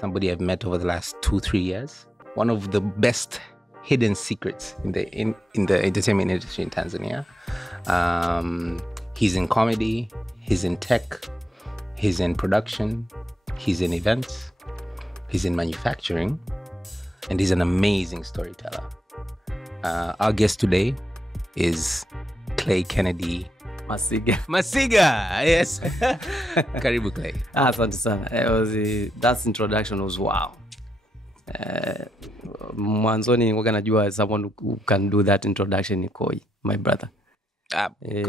somebody I've met over the last 2-3 years. One of the best hidden secrets in the entertainment industry in Tanzania. He's in comedy, he's in tech, he's in production, he's in events, he's in manufacturing, and he's an amazing storyteller. Our guest today is Clay Kennedy Masiga, yes. Karibu Clay. Asante sana. That introduction was wow. Mwanzoni nilikuwa najua someone who can do that introduction ni Koi, my brother.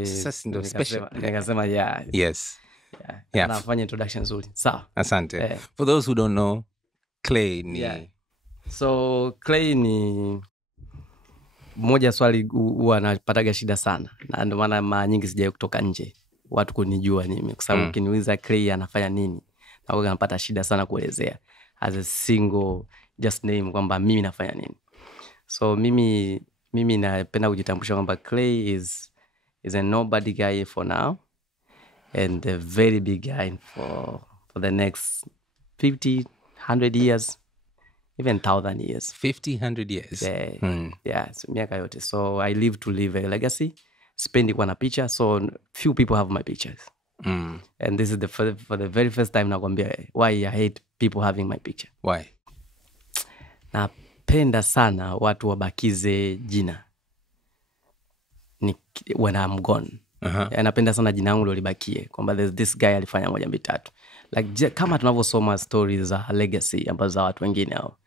Sasa ndo special. Nikasema yeah. Yes. Yeah. Anafanya introduction nzuri. Sawa. Asante. For those who don't know, Clay ni... Yeah. So Clay ni... Moja swali huwa napataga shida sana. Na ndio maana mara nyingi sijawahi kutoka nje. Watu kunijua mimi. Kwa sababu ukiniuliza Clay anafanya nini, na huwa napata shida sana kuelezea. As a single just name kwamba mimi nafanya nini. So mimi napenda kujitambulisha kwamba Clay is a nobody guy for now and a very big guy for the next 50, 100 years, even 1,000 years. 50, 100 years. Yeah, so miaka yote. So I live to leave a legacy. Spendi kwa na picha, so few people have my pictures. And this is for the very first time nakwambia why I hate people having my picture. Why? Napenda sana watu wabakize jina when I'm gone. Napenda sana jina langu libakie kwamba there's this guy alifanya 1 2 3. Like kama tunavyosoma stories za legacy ambazo za watu wengine hao.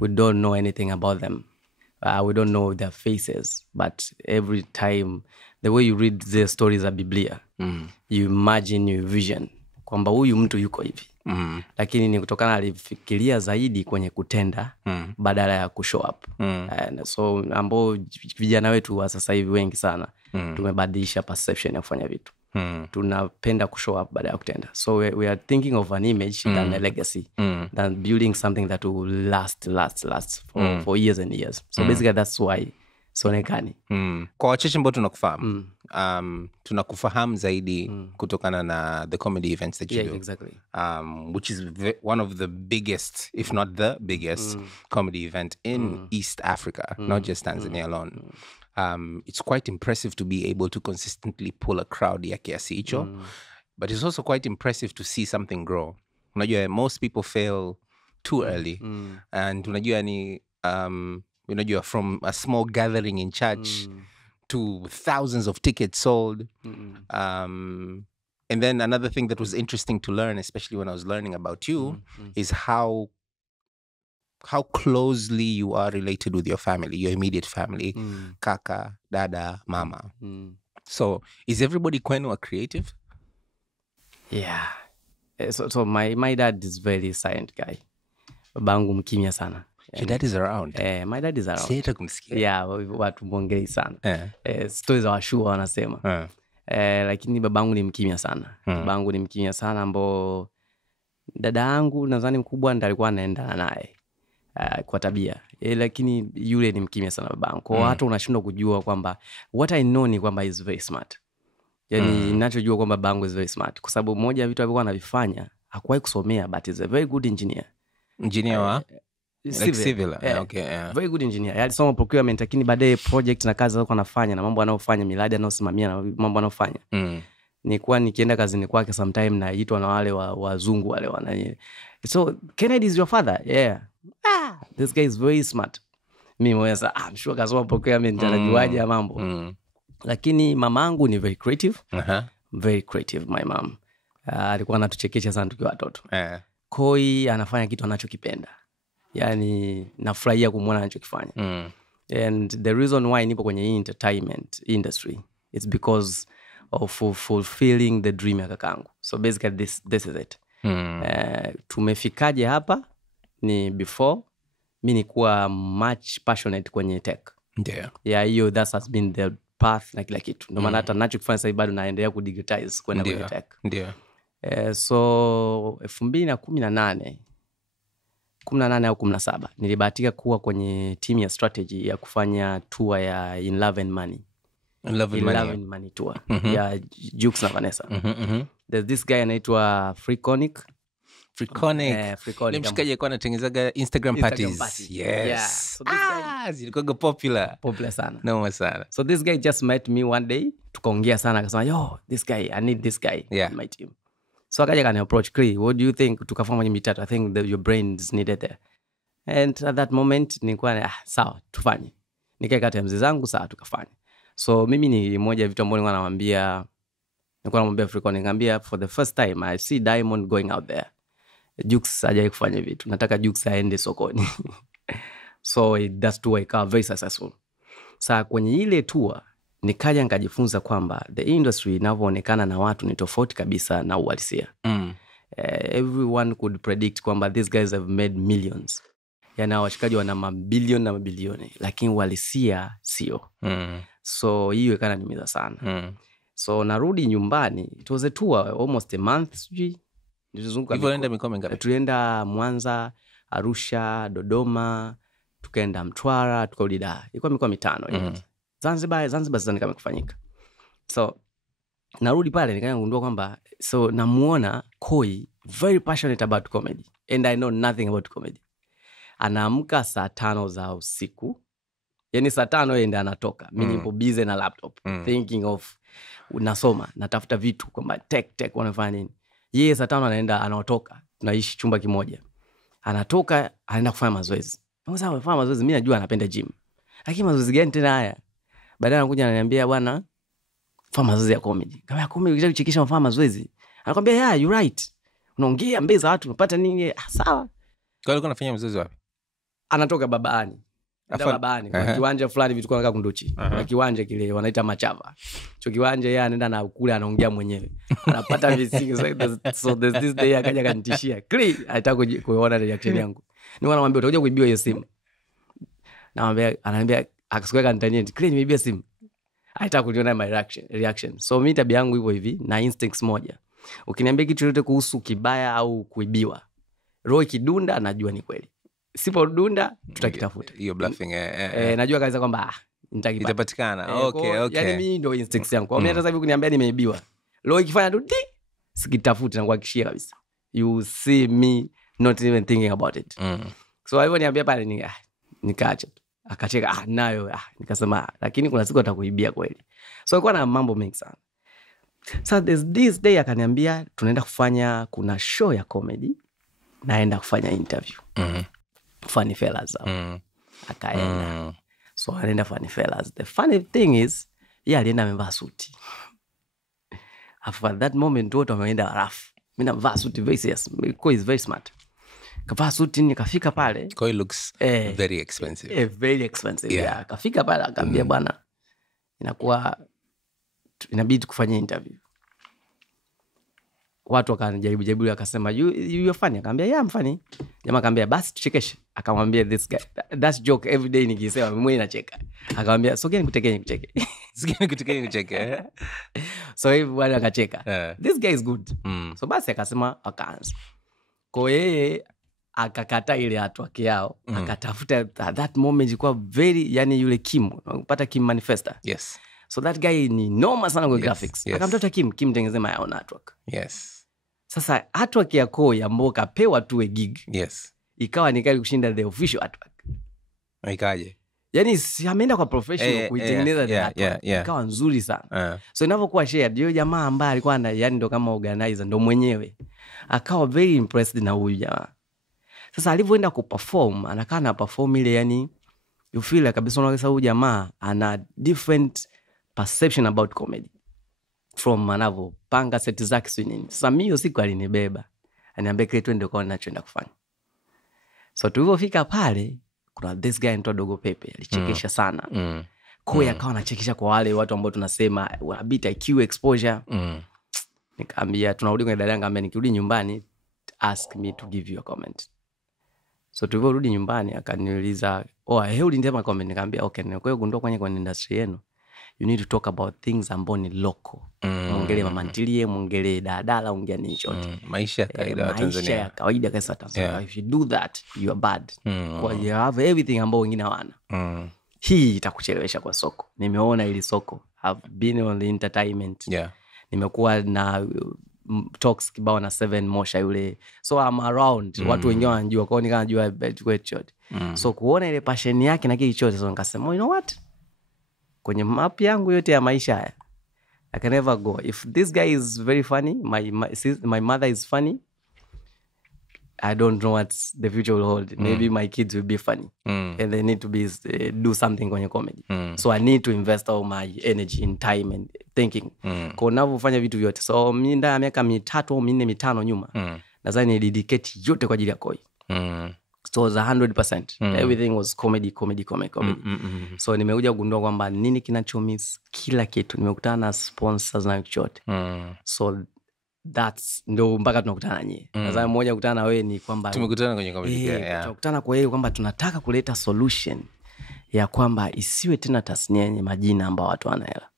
We don't know anything about them. We don't know their faces, but every time the way you read their stories of Biblia, you imagine your vision kwamba huyu mtu yuko hivi. Lakini ni kutokana alifikiria zaidi kwenye kutenda badala ya kushow up. So ambao vijana wetu wa sasa hivi wengi sana tumebadilisha perception ya kufanya vitu. Tunapenda kushow up badala ya kutenda. So we are thinking of an image than a legacy, than building something that will last for years and years. So basically that's why sonekani. Kwa wachache ambao tunakufahamu, tunakufahamu zaidi kutokana na the comedy events that you do. Exactly. Which is one of the biggest, if not the biggest, comedy event in East Africa, not just Tanzania alone. It's quite impressive to be able to consistently pull a crowd ya kiasi hicho, but it's also quite impressive to see something grow. Unajua, most people fail too early, and unajua ni unajua, from a small gathering in church to thousands of tickets sold. And then another thing that was interesting to learn, especially when I was learning about you, is how closely you are related with your family, your immediate family, kaka, dada, mama. So is everybody kwenu a creative? Yeah. So my dad is very silent guy. Babangu mkimya sana. Your dad is around? My dad is around. Sita kumsikia. Yeah, watu mwongei sana. Stories za washua wanasema. Lakini babangu ni mkimya sana. Babangu ni mkimya sana ambao dada yangu nadhani mkubwa ndiye alikuwa anaenda naye. Kwa tabia. Lakini yule ni mkimya sana babangu. Kwa hata unashindwa kujua kwamba what I know ni kwamba is very smart. Yani ninachojua kwamba babangu is very smart kwa sababu moja ya vitu alikuwa anavifanya hakuwahi kusomea, but is a very good engineer. Engineer wa? Civil. Okay, very good engineer. Alisoma procurement, lakini baadaye project na kazi zake anafanya na mambo anayofanya, miradi anayosimamia na mambo anayofanya. Nilikuwa nikienda kazini kwake sometime naitwa na wale wazungu wale wanani. So Kennedy is your father? Yeah. This guy is very smart. Mimi mweza I'm sure kasoma procurement anajuaje ya mambo. Lakini mamangu ni very creative. Very creative my mom. Alikuwa anatuchekesha sana tukiwa watoto. Koi anafanya kitu anachokipenda. Yani nafurahia kumuona anachokifanya. And the reason why nipo kwenye entertainment industry is because of fulfilling the dream ya kakangu. So basically this is it. Tumefikaje hapa ni before mimi nilikuwa much passionate kwenye tech. Yeah, hiyo that has been the path na kila kitu. Ndio maana hata ninachokifanya sasa bado naendelea kudigitize kwenda kwenye tech. So 2018 au 17 nilibahatika kuwa kwenye team ya strategy ya kufanya tour ya In Love and Money. In Love and Money tour ya Jukes na Vanessa. There's this guy anaitwa Freeconic. Freakonic. Freakonic. Mshikaji alikuwa anatengenezaga Instagram parties. Yes. Yeah. So this guy zilikuwa popular sana. Noma sana. So this guy just met me one day, tukaongea sana, akasema yo, this guy, I need this guy in my team. So akaja kani approach, Clay, what do you think? Tukafanya mitatu. I think that your brain is needed there. And at that moment nilikuwa sawa, tufanye. Nikaikata mzee zangu, sawa, tukafanya. So mimi ni moja vitu ambavyo nilikuwa namwambia Freakonic, nikamwambia for the first time I see Diamond going out there. Jux hajawahi kufanya vitu. Nataka Jux aende sokoni. So that tour ikawa very successful. Sasa kwenye ile tour nikaja nikajifunza kwamba the industry inavyoonekana na watu ni tofauti kabisa na uhalisia. Everyone could predict kwamba these guys have made millions. Yana washikaji wana mabilioni na mabilioni, lakini uhalisia sio. So hiyo ikana nimiza sana. So narudi nyumbani, it was a tour almost a month, sijui. Nilienda mikoa mingapi? Tulienda Mwanza, Arusha, Dodoma, tukaenda Mtwara, tukarudi Dar. Ilikuwa mikoa 5. Zanzibar sasa kama kufanyika. So narudi pale nikagundua kwamba namuona Koi very passionate about comedy and I know nothing about comedy. Anaamka saa 5 za usiku. Yaani saa 5 yeye ndiye anatoka. Mimi nipo busy na laptop thinking of unasoma, natafuta vitu kwamba tech wanafanya nini. Yeye saa 5 anaenda, anatoka. Tunaishi chumba kimoja. Anatoka, anaenda kufanya mazoezi. Sasa anafanya mazoezi, mimi najua anapenda gym. Lakini mazoezi gani tena haya? Baadaye anakuja ananiambia, bwana, fanya mazoezi ya comedy. Kama ya comedy ukitaka kuchekesha unafanya mazoezi. Anakuambia, yeah, you right. Unaongea mbele za watu, unapata nini? Sawa. Kwa hiyo anafanya mazoezi wapi? Anatoka babani. Babani kwa kiwanja fulani vitu kama Kunduchi. Kwa kiwanja kile wanaita Machava. Cho kiwanja yeye anaenda na kule anaongea mwenyewe. Anapata visingi. So there's this day akaja kanitishia. Clay, anataka kuona reaction yangu. Niona namwambia utakuja kuibiwa hiyo simu. Ananiambia akasikia kanitania, Clay nimeibia simu. Anataka kuliona my reaction. So mimi tabia yangu hivyo hivi na instincts moja. Ukiniambia kitu chochote kuhusu kibaya au kuibiwa, roho ikidunda najua ni kweli. Sipo dunda tutakitafuta. Hiyo bluffing najua kabisa kwamba itapatikana. Okay. Yaani mimi ndio instincts yangu. Kwa mimi hata sasa hivi kuniambia nimeibiwa, roho ikifanya tu sikitafuti na kuhakikishia kabisa. You see me not even thinking about it. So hivyo niambia pale nikaacha. Akacheka nayo nikasema lakini kuna siku atakuibia kweli. So ilikuwa na mambo mengi sana. So this day akaniambia tunaenda kufanya, kuna show ya comedy, naenda kufanya interview. Funny Fellas. Akaenda. So anaenda Funny Fellas. The funny thing is alienda amevaa suti. After that moment wote wameenda rafu. Mimi navaa suti very serious. Koi is very smart. Kavaa suti nikafika pale. Koi looks very expensive. Very expensive. Yeah. Kafika pale akaambia bwana inakuwa inabidi kufanya interview. Watu wakanijaribu akasema you funny, akamwambia yeah I'm funny. Jamaa akamwambia basi tuchekeshe, akamwambia this guy that's joke every day nikisema mimi nacheka. Akamwambia so gani kucheke. So hivi wale akacheka. This guy is good. So basi akasema akaanza. Kwa yeye akakata ile artwork yao, akatafuta that moment ilikuwa very, yani yule Kim, unapata Kim Manifesta. Yes. So that guy ni noma sana kwa graphics. Akamtafuta Kim tengeneze my own artwork. Yes. Sasa artwork ya Koi ambayo kapewa tu a gig. Yes. Ikawa ni kali kushinda the official artwork. Ikaje? Yaani ameenda kwa professional kuitengeneza the artwork. Ikawa nzuri sana. So inavyokuwa shared, yule jamaa ambaye alikuwa yani ndo kama organizer, ndo mwenyewe. Akawa very impressed na huyu jamaa. Sasa alivyoenda kuperform, anakaa na perform ile, yani you feel kabisa unaona huyu jamaa ana different perception about comedy from anavyo panga set zake swinging. Sasa mimi siku alinibeba, aniambia kile twende kwa ninachoenda kufanya. So tulipofika pale kuna this guy anaitwa Dogo Pepe, alichekesha sana. Koi akawa anachekesha kwa wale watu ambao tunasema wanabita IQ exposure. Nikamwambia tunarudi kwa dada yangu, ambaye nikirudi nyumbani ask me to give you a comment. So tuliporudi nyumbani akaniuliza, hebu ndema comment. Nikamwambia okay, kwa hiyo gundua kwenye industry yenu you need to talk about things ambazo ni local. Muongelee mama ntilie, muongelee dadala, ongea nini chote. Maisha ya kawaida wa Tanzania. Maisha ya kawaida kabisa Tanzania. If you do that, you are bad. Kwa you have everything ambao wengine hawana. Hii itakuchelewesha kwa soko. Nimeona ili soko. I've been on the entertainment. Yeah. Nimekuwa na talks kibao na 7 Mosha yule, so I'm around watu wengine wanajua, kwa hiyo nikajua shot. So kuona ile passion yake na kile chochote, so nikasema you know what, kwenye map yangu yote ya maisha haya I can never go. If this guy is very funny, my mother is funny, I don't know what the future will hold. Maybe my kids will be funny and they need to be do something kwenye comedy. So I need to invest all my energy in time and thinking. Kwa ninavyofanya vitu vyote. So mimi ndani ya miaka 3 au 4 5 nyuma, nadhani dedicate yote kwa ajili ya Koi. So it was 100%. Everything was comedy. So nimekuja kugundua kwamba nini kinachomiss, kila kitu. Nimekutana na sponsors na chochote. So that's ndo mpaka tunakutana nyie. Nadhani mmoja kukutana na wewe ni kwamba tumekutana kwenye comedy. Tunakutana kwa hiyo kwamba tunataka kuleta solution ya kwamba isiwe tena tasnia yenye majina ambao watu wanahela.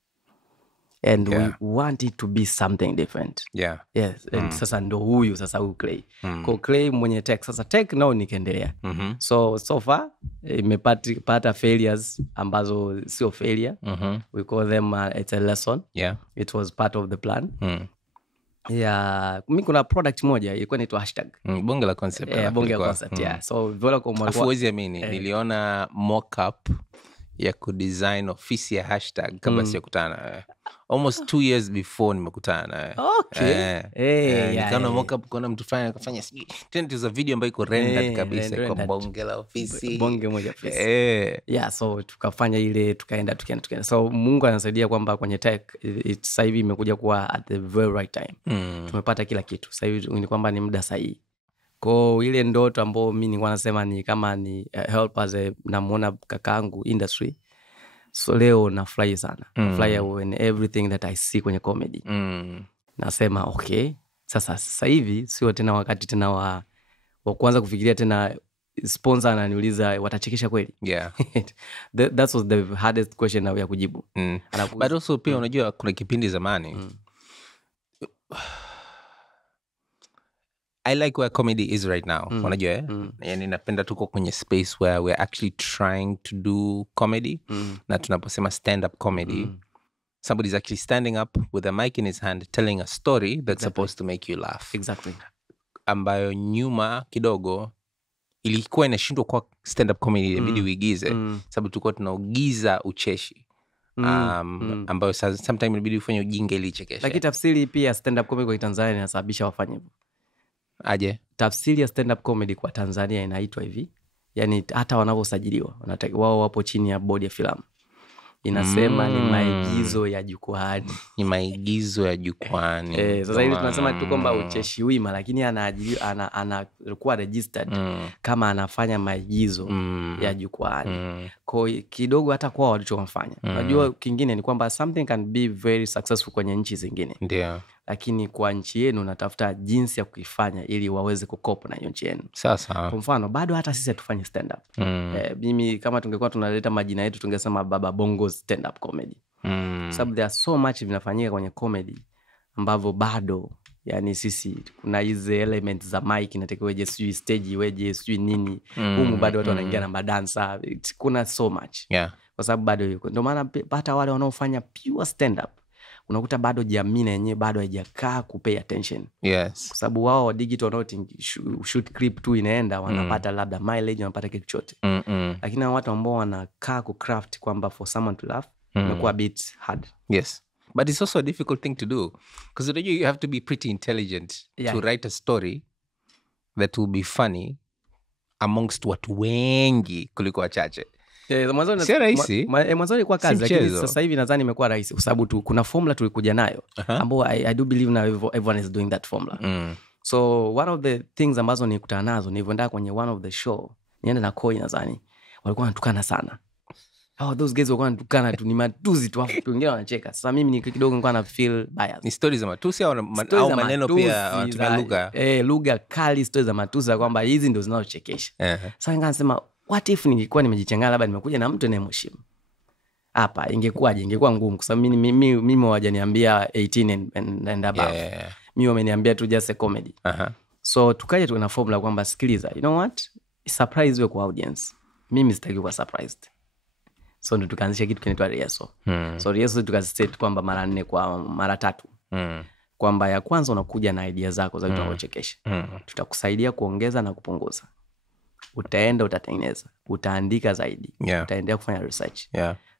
And we want it to be something different. Yes. And sasa ndo huyu Clay. Kwa Clay mwenye tech. Sasa tech nao nikaendelea. So far imepata failures ambazo sio failure. We call them it's a lesson. It was part of the plan. Mimi kuna product moja ilikuwa inaitwa hashtag. Bonge la concept. Bonge la concept. So Vodacom afuwezi amini niliona mock up ya kudesign ofisi ya hashtag kabla sijakutana almost 2 years before nimekutana. Nikaona mock up kuna mtu fulani akafanya tena tuza video ambayo iko rendered kabisa kwa bonge la ofisi. Bonge moja ofisi. So tukafanya ile tukaenda. So Mungu anasaidia kwamba kwenye tech sasa hivi imekuja kuwa at the very right time. Tumepata kila kitu. Sasa hivi ni kwamba ni muda sahihi. Kwa ile ndoto ambayo mimi nilikuwa nasema ni kama ni help as namuona kakaangu industry. So leo nafurahi sana. Nafurahi when everything that I see kwenye comedy. Nasema okay, sasa hivi sio tena wakati tena wa kuanza kufikiria tena sponsor ananiuliza watachekesha kweli. That was the hardest question ya kujibu. But also pia unajua kuna kipindi zamani I like where comedy is right now. Unajua yani napenda tuko kwenye space where we're actually trying to do comedy. Na tunaposema stand up comedy, somebody's actually standing up with a mic in his hand telling a story that's supposed to make you laugh. Ambayo nyuma kidogo ilikuwa inashindwa kwa stand up comedy, inabidi uigize sababu tulikuwa tunaugiza ucheshi. Ambayo sometimes inabidi ufanye ujinga ili ichekeshe. Lakini tafsiri pia stand up comedy kwa Tanzania inasababisha wafanye hivyo. Aje tafsiri ya stand up comedy kwa Tanzania inaitwa hivi, yani hata wanavyosajiliwa wao wapo chini ya bodi ya filamu, inasema ni maigizo ya jukwani. Sasa hivi tunasema tu kwamba ucheshi wima, lakini anakuwa registered kama anafanya maigizo ya jukwani. Kwa kidogo hata kwa walichofanya. Unajua kingine ni kwamba something can be very successful kwenye nchi zingine. Ndio. Lakini kwa nchi yenu unatafuta jinsi ya kuifanya ili waweze kukopa na nchi yenu. Sasa kwa mfano bado hata sisi tufanye stand up. Mimi kama tungekuwa tunaleta majina yetu tungesema Baba Bongo stand up comedy. Sababu there are so much vinafanyika kwenye comedy ambavyo bado yani sisi kuna hizo elements za mic inatakiwa je sijui stage iweje sijui nini. Humu bado watu wanaingia na madansa. Kuna so much. Kwa sababu bado yuko. Ndio maana hata wale wanaofanya pure stand up unakuta bado jamii na yenyewe bado haijakaa kupay attention. Kwa sababu wao digital noting shoot clip tu inaenda wanapata labda mileage, wanapata kitu chote. Lakini watu ambao wanakaa ku craft kwamba for someone to laugh inakuwa a bit hard. But it's also a difficult thing to do because you have to be pretty intelligent to write a story that will be funny amongst watu wengi kuliko wachache. Sio rahisi. Mwanzo ilikuwa kazi, lakini sasa hivi nadhani imekuwa rahisi kwa sababu kuna formula tulikuja nayo ambayo I do believe now everyone is doing that formula. So one of the things ambazo nikutana nazo nilivyoenda kwenye one of the show nienda na Koi nadhani walikuwa wanatukana sana. Those guys walikuwa wanatukana tu, ni matusi tu, afu wengine wanacheka. Sasa mimi ni kidogo nilikuwa na feel bias. Ni stories za matusi au maneno pia wanatumia lugha. Lugha kali, stories za matusi kwamba hizi ndio zinazochekesha. Sasa nikasema what if ningekuwa nimejichanganya labda nimekuja na mtu anayemheshimu. Hapa ingekuwaje? Ingekuwa ngumu kwa sababu mimi hawajaniambia 18 and above. Mimi wameniambia tu just a comedy. So tukaje tuna formula kwamba sikiliza, you know what? Surprise wewe kwa audience. Mimi sitaki kuwa surprised. So ndo tukaanzisha kitu kinaitwa rehearsal. So rehearsal tukastate kwamba mara 4 kwa mara 3. kwamba ya kwanza unakuja na idea zako za vitu vinavyochekesha. Tutakusaidia kuongeza na kupunguza. Utaenda utatengeneza, utaandika zaidi, utaendelea kufanya research.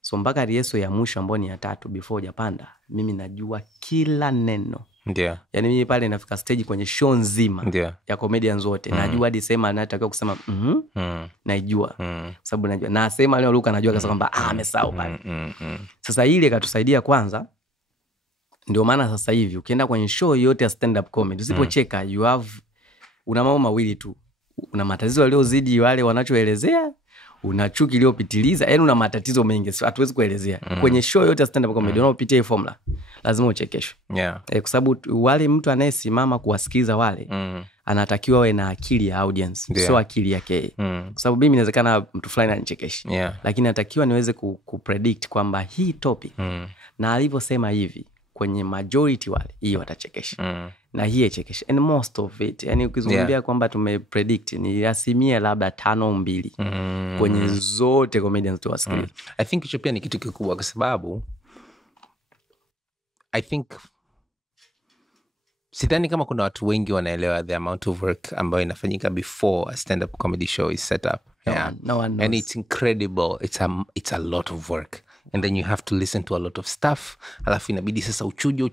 So mpaka rieso ya mwisho ambayo ni ya 3 before hujapanda, mimi najua kila neno. Ndio. Yani mimi pale nafika stage kwenye show nzima ya comedians wote. Najua hadi sema anatakiwa kusema naijua. Sababu najua. Na sema leo Luka najua kasa kwamba amesahau pale. Sasa ile ikatusaidia kwanza. Ndio maana sasa hivi ukienda kwenye show yote ya stand up comedy, usipocheka you have una mambo mawili tu. Una matatizo yaliyozidi wale wanachoelezea, una chuki iliyopitiliza, yani una matatizo mengi hatuwezi kuelezea. Kwenye show yote ya stand up comedy unaopitia formula lazima uchekeshwe. Kwa sababu wale mtu anayesimama kuwasikiza wale anatakiwa awe na akili ya audience, sio akili yake. Kwa sababu mimi inawezekana mtu fulani anichekeshi, lakini natakiwa niweze kupredict kwamba hii topic na alivyosema hivi kwenye majority wale hiyo watachekesha. Na hii chekesha. And most of it, yani ukizungumzia kwamba tumepredict ni asilimia labda 5-2 kwenye zote comedians tu wasikiliza. I think hicho pia ni kitu kikubwa kwa sababu I think sidhani kama kuna watu wengi wanaelewa the amount of work ambayo inafanyika before a stand-up comedy show is set up. No one knows. And it's incredible. It's a lot of work. And then you have to listen to a lot of stuff. Alafu inabidi sasa uchuje.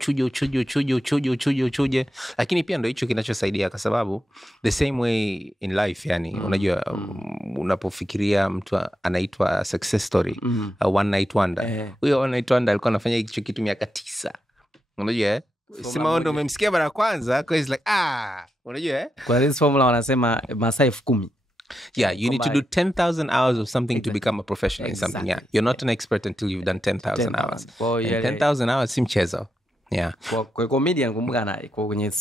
Lakini pia ndio hicho kinachosaidia kwa sababu the same way in life, yani unajua unapofikiria mtu anaitwa success story, one night wonder. Huyo one night wonder alikuwa anafanya hicho kitu miaka 9. Unajua sema ndo umemsikia mara kwanza kwa is like unajua kwa this formula wanasema masaa 10,000. You need to do 10,000 hours of something to become a professional in something. You're not an expert until you've done 10,000 hours. 10,000 hours si mchezo. Kwa comedian kumbuka kwenye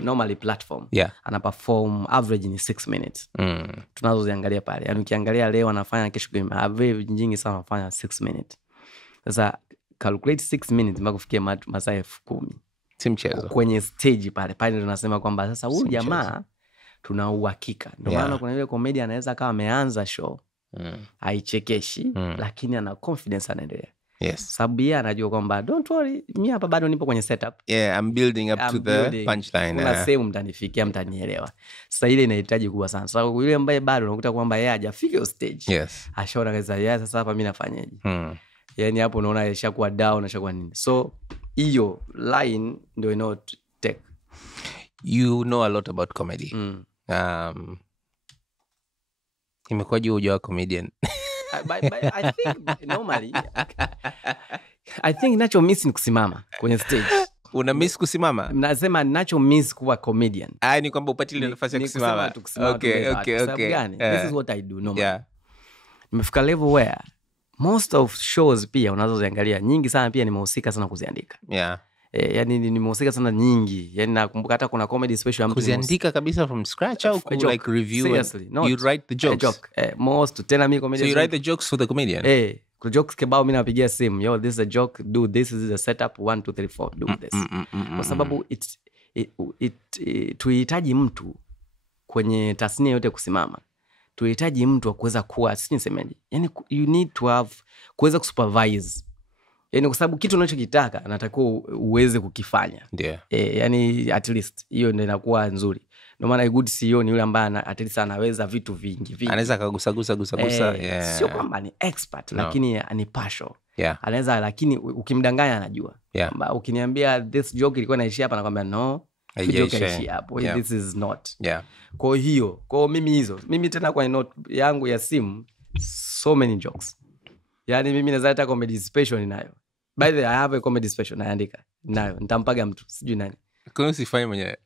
normally platform ana perform average ni 6 minutes. Tunazoziangalia pale. Yani ukiangalia leo anafanya kesho kwa average nyingi sana anafanya 6 minutes. Sasa calculate 6 minutes mpaka kufikia masaa 10,000. Si mchezo. Kwenye stage pale tunasema kwamba sasa huyu jamaa tuna uhakika. Ndio maana kuna ile comedian anaweza kama ameanza show haichekeshi lakini ana confidence anaendelea. Sababu yeye anajua kwamba don't worry, mimi hapa bado nipo kwenye setup. I'm building up to the punchline. Kuna sehemu mtanifikia, mtanielewa. Sasa ile inahitaji kubwa sana. Sasa yule ambaye bado unakuta kwamba yeye hajafika stage. Ashaona kaza sasa hapa mimi nafanyaje? Yani hapo unaona yashakuwa down, ashakuwa nini. So hiyo line ndio ino take. You know a lot about comedy. Imekuwaje ujawa comedian? I think normally I think nacho miss ni kusimama kwenye stage. Una miss kusimama? Nasema nacho miss kuwa comedian. Ni kwamba upate ile nafasi ya kusimama. Okay. This is what I do normally. Nimefika level where most of shows pia unazoziangalia nyingi sana pia nimehusika sana kuziandika. Yani nimehusika sana nyingi. Yani nakumbuka hata kuna comedy special ambapo kuziandika kabisa from scratch au like review. Seriously, you write the jokes. Most tena mimi comedy. So you write the jokes for the comedian. Kwa jokes kibao mimi napigia simu, yo this is a joke, do this is the setup 1 2 3 4 do this. Kwa sababu tuhitaji mtu kwenye tasnia yote kusimama. Tuhitaji mtu wa kuweza kuwa sisemeje. Yani you need to have kuweza kusupervise. Yani kwa sababu kitu unachokitaka natakiwa uweze kukifanya. Yani at least hiyo ndio inakuwa nzuri. Ndio maana good CEO ni yule ambaye at least anaweza vitu vingi. Anaweza kagusa. Sio kwamba ni expert lakini ni partial. Anaweza lakini ukimdanganya anajua. Kwamba ukiniambia this joke ilikuwa inaishia hapa nakwambia no. Joke inaishia hapo. This is not. Kwa hiyo, mimi tena kwa note yangu ya simu so many jokes. Yani mimi naweza hata comedy special ninayo. By the way, I have a comedy special naandika. Nayo, nitampaga mtu, sijui nani. Kwa nini usifanye mwenyewe?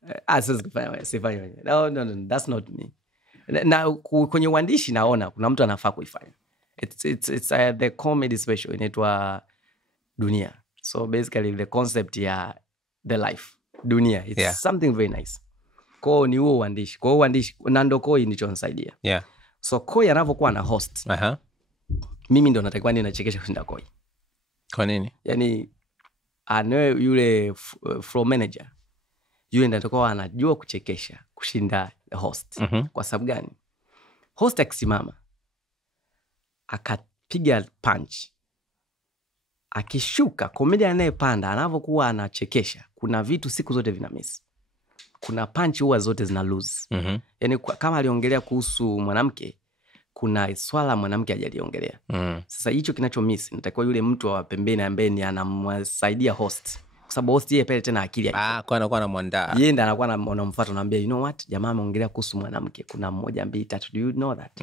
Sifanye mwenyewe. No, that's not me. Na kwenye uandishi naona kuna mtu anafaa kuifanya. It's the comedy special inaitwa Dunia. So basically the concept ya the life. Dunia. It's something very nice. Kwa ni huo uandishi. Kwa uandishi na ndo Koi ndicho nisaidia. So Koi anavyokuwa na host. Mimi ndo natakiwa ni nachekesha kushinda Koi. Kwa nini? Yani anawe yule floor manager yule ndo atakuwa anajua kuchekesha kushinda host. Kwa sababu gani? Host akisimama akapiga punch akishuka comedian anayepanda anavyokuwa anachekesha, kuna vitu siku zote vina miss. Kuna punch huwa zote zina lose. Yani kama aliongelea kuhusu mwanamke, kuna swala mwanamke hajaliongelea. Sasa hicho kinacho miss, natakiwa yule mtu wa pembeni ambaye ni anamsaidia host. Kwa sababu host yeye pale tena akili kwa anakuwa anamwandaa. Yeye ndiye anakuwa anamfuata, anamwambia you know what, jamaa ameongelea kuhusu mwanamke, kuna 1 2 3, do you know that?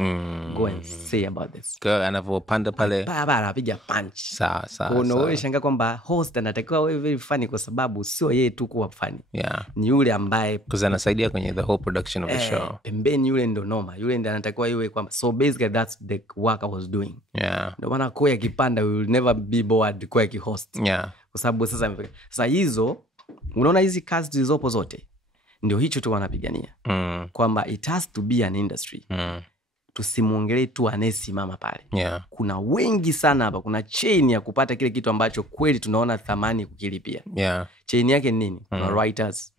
Go and say about this. Kwa anavopanda pale baba anapiga punch. Sawa. Kuna wewe shangaa kwamba host anatakiwa wewe very funny, kwa sababu sio yeye tu kuwa funny. Yeah. Ni yule ambaye because anasaidia kwenye the whole production of the show. Pembeni yule ndo noma. Yule ndiye anatakiwa yeye kwamba, so basically that's the work I was doing. Yeah. Ndio maana Koya kipanda, we will never be bored Koya ki host. Yeah. Kwa sababu sasa hizo unaona hizi kazi zilizopo zote ndio hicho tu wanapigania. Kwamba it has to be an industry. Tusimuongelee tu anesimama pale. Yeah. Kuna wengi sana hapa, kuna chain ya kupata kile kitu ambacho kweli tunaona thamani kukilipia. Yeah. Chain yake ni nini? Kuna writers.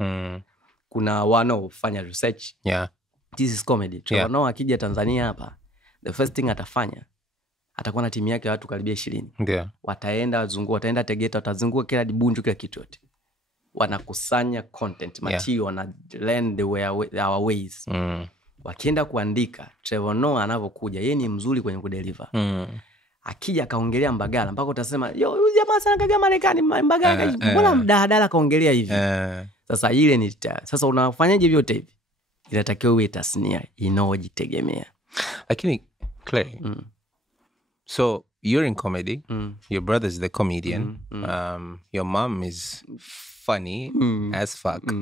Kuna wanaofanya research. Yeah. This is comedy. Tunaona akija Tanzania hapa, the first thing atafanya, atakuwa na timu yake ya watu karibia 20. Yeah. Wataenda wataenda Tegeta, watazunguka kila Bunju, kila kitu yote. Wanakusanya content material na learn our ways. Wakienda kuandika, Trevor Noah anavyokuja, yeye ni mzuri kwenye kudeliver. Akija kaongelea Mbagala mpaka utasema yo huyu jamaa sana kaga Marekani, Mbagala mbona mdadala kaongelea hivi. Sasa ile ni sasa unafanyaje vyote hivi? Inatakiwa uwe tasnia inaojitegemea. Lakini Clay, so you're in comedy, your brother's the comedian, your mom is funny as fuck.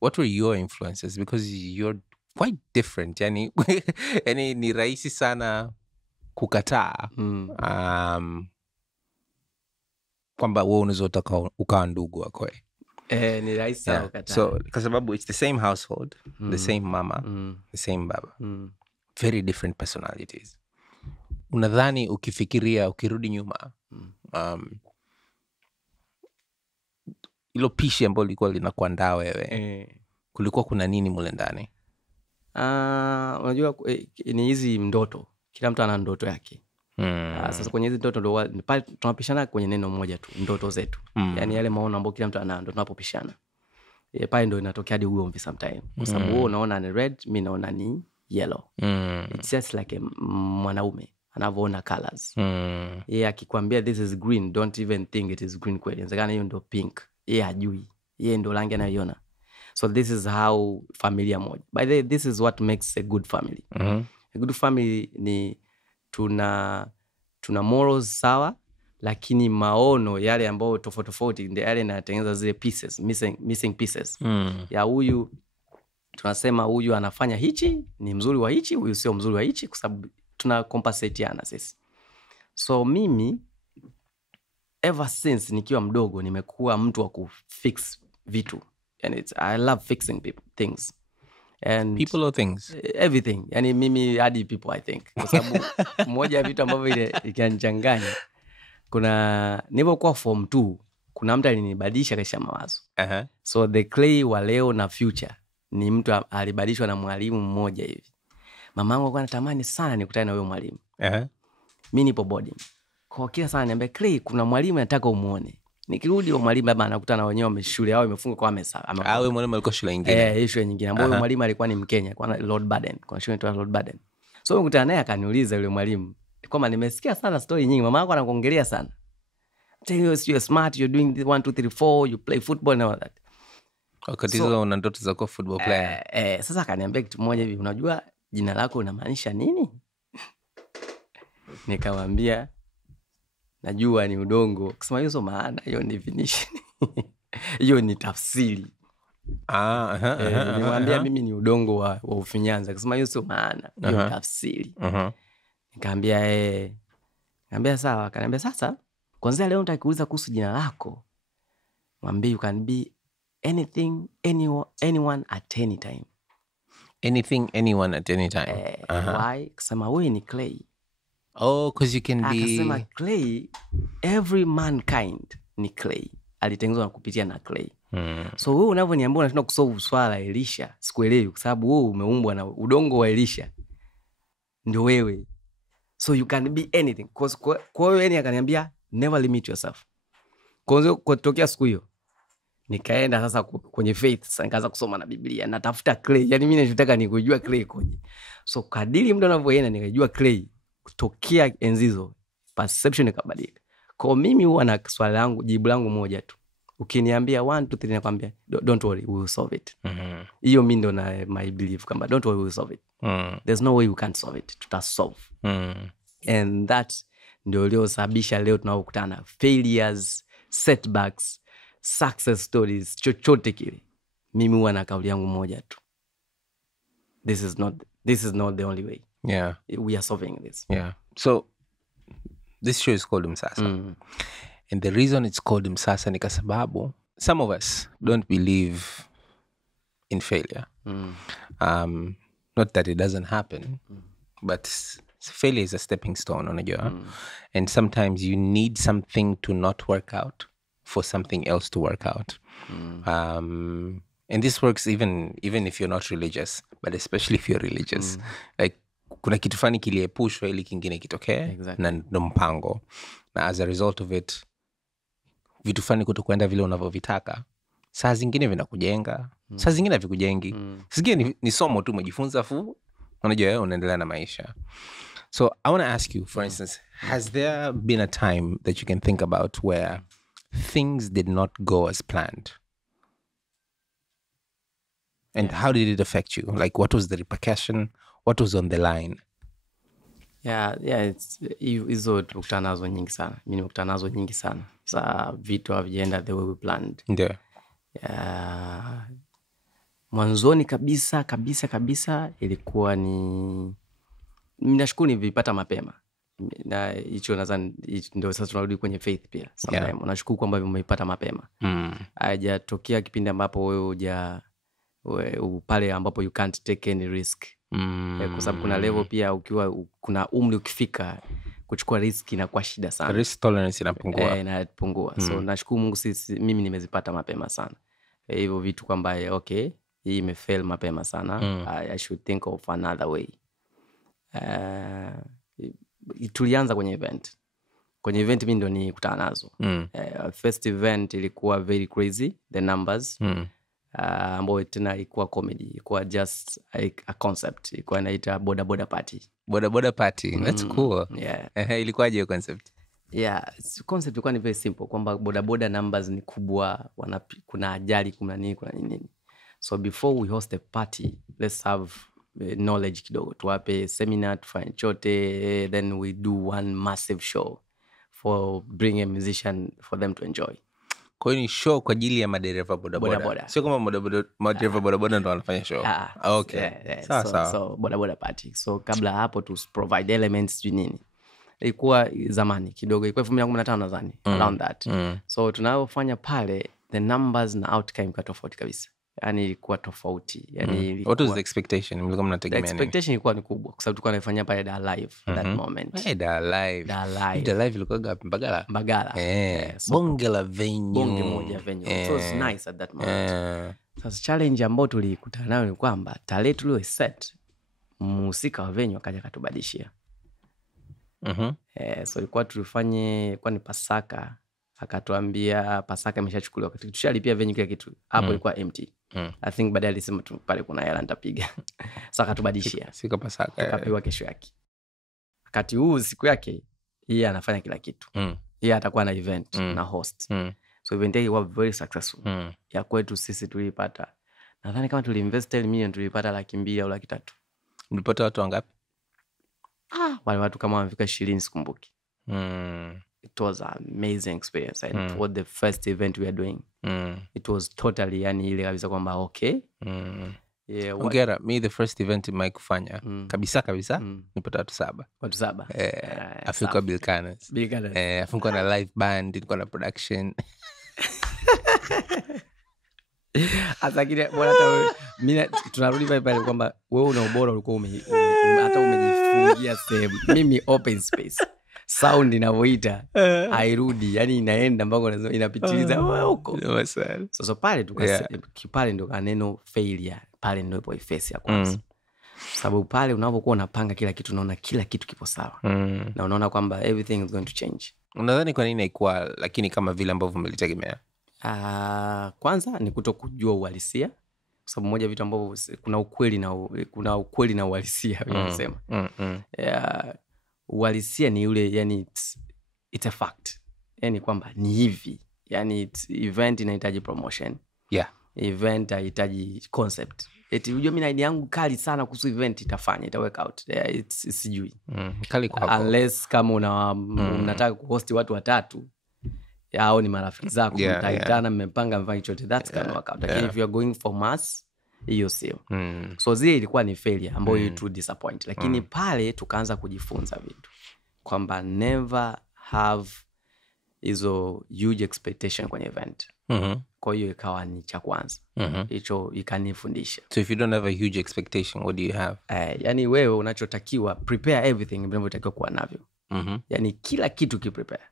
What were your influences? Because you're quite different. Yani ni rahisi sana kukataa. Kwamba wewe unazotaka ukawa ndugu wako. Ni rahisi sana kukataa. So kwa sababu it's the same household, the same mama, the same baba. Very different personalities. Unadhani ukifikiria, ukirudi nyuma, ilo pishi ambalo lilikuwa linakuandaa wewe, kulikuwa kuna nini mule ndani? Unajua ni hizi ndoto. Kila mtu ana ndoto yake. Sasa kwenye hizi ndoto ndo pale tunapishana kwenye neno moja tu, ndoto zetu. Yani yale maono ambayo kila mtu ana, ndo tunapopishana. Pale ndo inatokea hadi ugomvi sometime. Kwa sababu wewe unaona ni red, mimi naona ni yellow. It's just like mwanaume anavyoona colors. Yeye akikwambia this is green, don't even think it is green kweli. Inawezekana hiyo ndo pink. Yeye hajui. Yeye ndo rangi anayoiona. So this is how familia moja. By the way, this is what makes a good family. A good family ni tuna morals sawa, lakini maono yale ambayo tofauti ndio yale yanatengeneza zile pieces, missing pieces. Ya huyu tunasema huyu anafanya hichi, ni mzuri wa hichi, huyu sio mzuri wa hichi, kwa sababu tuna compensateana sisi. So mimi ever since nikiwa mdogo nimekuwa mtu wa kufix vitu. And I love fixing things. And people or things? Everything. Yani mimi hadi people I think. Kwa sababu moja ya vitu ambavyo ile ikanichanganya, kuna nilipokuwa form 2, kuna mtu alinibadilisha kaisha mawazo. So the Clay wa leo na future ni mtu alibadilishwa na mwalimu mmoja hivi. Mamangu alikuwa anatamani sana nikutane na huyo mwalimu. Mimi nipo boarding. Kwa kila sana niambia Clay, kuna mwalimu nataka umuone. Nikirudi wa mwalimu baba anakutana wenyewe shule yao imefunga kwa mesa. Wewe mwalimu alikuwa shule nyingine. Shule nyingine. Ambapo mwalimu alikuwa ni Mkenya, kwa Lord Baden. Kwa shule inaitwa Lord Baden. So nikutana naye akaniuliza yule mwalimu, kwamba nimesikia sana story nyingi, mama yako anakuongelea sana. Tell you you're smart, you're doing this 1 2 3 4, you play football and all that. Wakati hizo una ndoto za kuwa football player. Sasa akaniambia kitu moja hivi, unajua jina lako linamaanisha nini? Nikamwambia najua ni udongo. Kusema hiyo sio maana, hiyo ni definition. Hiyo ni tafsiri. Nilimwambia mimi ni udongo wa ufinyanza. Kusema hiyo sio maana, hiyo ni tafsiri. Nikamwambia sawa. Akaniambia sasa kwanza leo nitakuuliza kuhusu jina lako. Mwambie you can be anything, anyone at any time. Anything, anyone at any time. Why? Kusema wewe ni Clay. Because you can be... Akasema Clay, every mankind ni Clay. Alitengenezwa na kupitia na Clay. So wewe unavyoniambia unataka kusolve swala la Elisha, sikuelewi kwa sababu wewe umeumbwa na udongo wa Elisha. Ndio wewe. so you can be anything. Kwa hiyo yani akaniambia never limit yourself. Kwa kutokea siku hiyo nikaenda sasa kwenye faith, sasa nikaanza kusoma na Biblia, natafuta Clay. Yani mimi ninachotaka ni kujua Clay koje. So kadiri muda unavyoenda nikajua Clay, kutokea enzizo perception ikabadilika. Kwa mimi huwa na swali langu, jibu langu moja tu. Ukiniambia 1 2 3 nakwambia don't worry, we will solve it. Hiyo mimi ndo na my belief kwamba don't worry, we will solve it. There's no way we can't solve it. Tutasolve. And that ndio iliyosababisha leo tunakutana failures, setbacks, success stories, chochote kile. Mimi huwa na kauli yangu moja tu. This is not the only way. Yeah. We are solving this. Yeah. So this show is called Msasa. And the reason it's called Msasa ni kwa sababu some of us don't believe in failure. Not that it doesn't happen, but failure is a stepping stone, unajua. And sometimes you need something to not work out for something else to work out. And this works even if you're not religious, but especially if you're religious. Like kuna kitu fani kiliepushwa ili kingine kitokee. Exactly. Na ndo mpango. Na as a result of it, vitu fani kutokwenda vile unavyovitaka, saa zingine vinakujenga, saa zingine havikujengi. Saa zingine ni somo tu umejifunza fu, unajua unaendelea na maisha. So I want to ask you, for instance, has there been a time that you can think about where things did not go as planned? And how did it affect you? Like, what was the repercussion? What was on the line? Yeah, hizo tukutana nazo nyingi sana. Mimi nimekutana nazo nyingi sana. Sa vitu havijaenda the way we planned. Ndio. Mwanzoni kabisa ilikuwa ni, ninashukuru nilipata mapema. Na hicho nadhani ndio sasa tunarudi kwenye faith pia. Sometimes unashukuru kwamba umeipata mapema. Haijatokea kipindi ambapo wewe pale ambapo you can't take any risk. Kwa sababu kuna level pia ukiwa kuna umri ukifika kuchukua risk inakuwa shida sana. Risk tolerance inapungua. Inapungua. So nashukuru Mungu mimi nimezipata mapema sana. Hivyo vitu kwamba okay, hii imefail mapema sana. I should think of another way. Tulianza kwenye event. Kwenye event mimi ndo nikutana nazo. First event ilikuwa very crazy, the numbers. Ambayo tena ilikuwa comedy, ilikuwa just a concept, ilikuwa inaita boda party. Boda party, that's cool. Yeah. Ilikuwaje hiyo concept? Yeah, concept ilikuwa ni very simple, kwamba boda numbers ni kubwa, kuna ajali, kuna nini. So before we host a party, let's have knowledge kidogo, tuwape seminar, tufanye chote, then we do one massive show for bring a musician for them to enjoy. Kwa hiyo ni show kwa ajili ya madereva bodaboda. Sio kama madereva bodaboda ndo wanafanya show. Okay. Yeah. So bodaboda party. So kabla hapo to provide elements tu nini. Ilikuwa zamani kidogo, ilikuwa 2015 nadhani, around that. So tunapofanya pale, the numbers na outcome kwa tofauti kabisa. Yani ilikuwa tofauti. Yani ilikuwa, what was the expectation? Mlikuwa mnategemea nini? The expectation ilikuwa ni kubwa kwa sababu tulikuwa tunafanya pale Dar Live at that moment. Dar Live ilikuwa gapi? Mbagala. So bonge la venue. Bonge moja venue. It was nice at that moment. Sasa challenge ambayo tulikutana nayo ni kwamba tarehe tulio set, mhusika wa venue akaja katubadilishia. So ilikuwa tulifanye kwa ni Pasaka, akatuambia Pasaka imeshachukuliwa, tushalipia venue kila kitu. Hapo ilikuwa empty. I think baadaye alisema tu pale kuna hela nitapiga. So akatubadilishia. Siku Pasaka. Akapewa kesho yake. Wakati huu siku yake yeye anafanya kila kitu. Yeye atakuwa na event na host. So event yake ilikuwa very successful. Ya kwetu sisi tulipata, nadhani kama tuliinvest 10 million tulipata 200,000 au 300,000. Mlipata watu wangapi? Wale watu kama wamefika 20 sikumbuki. It was an amazing experience, and for the first event we are doing. It was totally yani ile kabisa kwamba okay. Yeah, ongera, me the first event Mike kufanya kabisa nipata watu 7. Watu 7. Afika Bilkanas. Afika na live band, ilikuwa na production. Asakile bora hata wewe mimi tunarudi pale kwamba wewe una ubora ulikuwa hata umejifungia sehemu. Mimi open space. Sound inavoita hairudi, yani inaenda mpaka inapitiliza huko. So pale tukasema pale ndo kaneno failure, pale ndo ipo face ya kwanza. Sababu pale unapokuwa unapanga kila kitu unaona kila kitu kipo sawa. Na unaona kwamba everything is going to change. Unadhani kwa nini haikuwa lakini kama vile ambavyo mlitegemea? Kwanza ni kutokujua uhalisia. Kwa sababu moja vitu ambavyo kuna ukweli na uhalisia wanasema. Uhalisia ni ule, yani it's a fact. Yani kwamba ni hivi. Yani event inahitaji promotion. Yeah. Event inahitaji concept. Eti unajua mimi na idea yangu kali sana kuhusu event ita work out. It's sijui. Kali kwako. Unless kama unataka kuhost watu 3 au ni marafiki zako mtaitana mmepanga mfanye chochote, that's can work out. Lakini if you are going for mass, hiyo sio. So zile ilikuwa ni failure ambayo you to disappoint. Lakini pale tukaanza kujifunza vitu kwamba never have hizo huge expectation kwenye event. Kwa hiyo ikawa ni cha kwanza. Hicho ikanifundisha. So if you don't have a huge expectation, what do you have? Yani wewe unachotakiwa prepare everything unavyotakiwa kuwa navyo. Yani kila kitu kiprepare.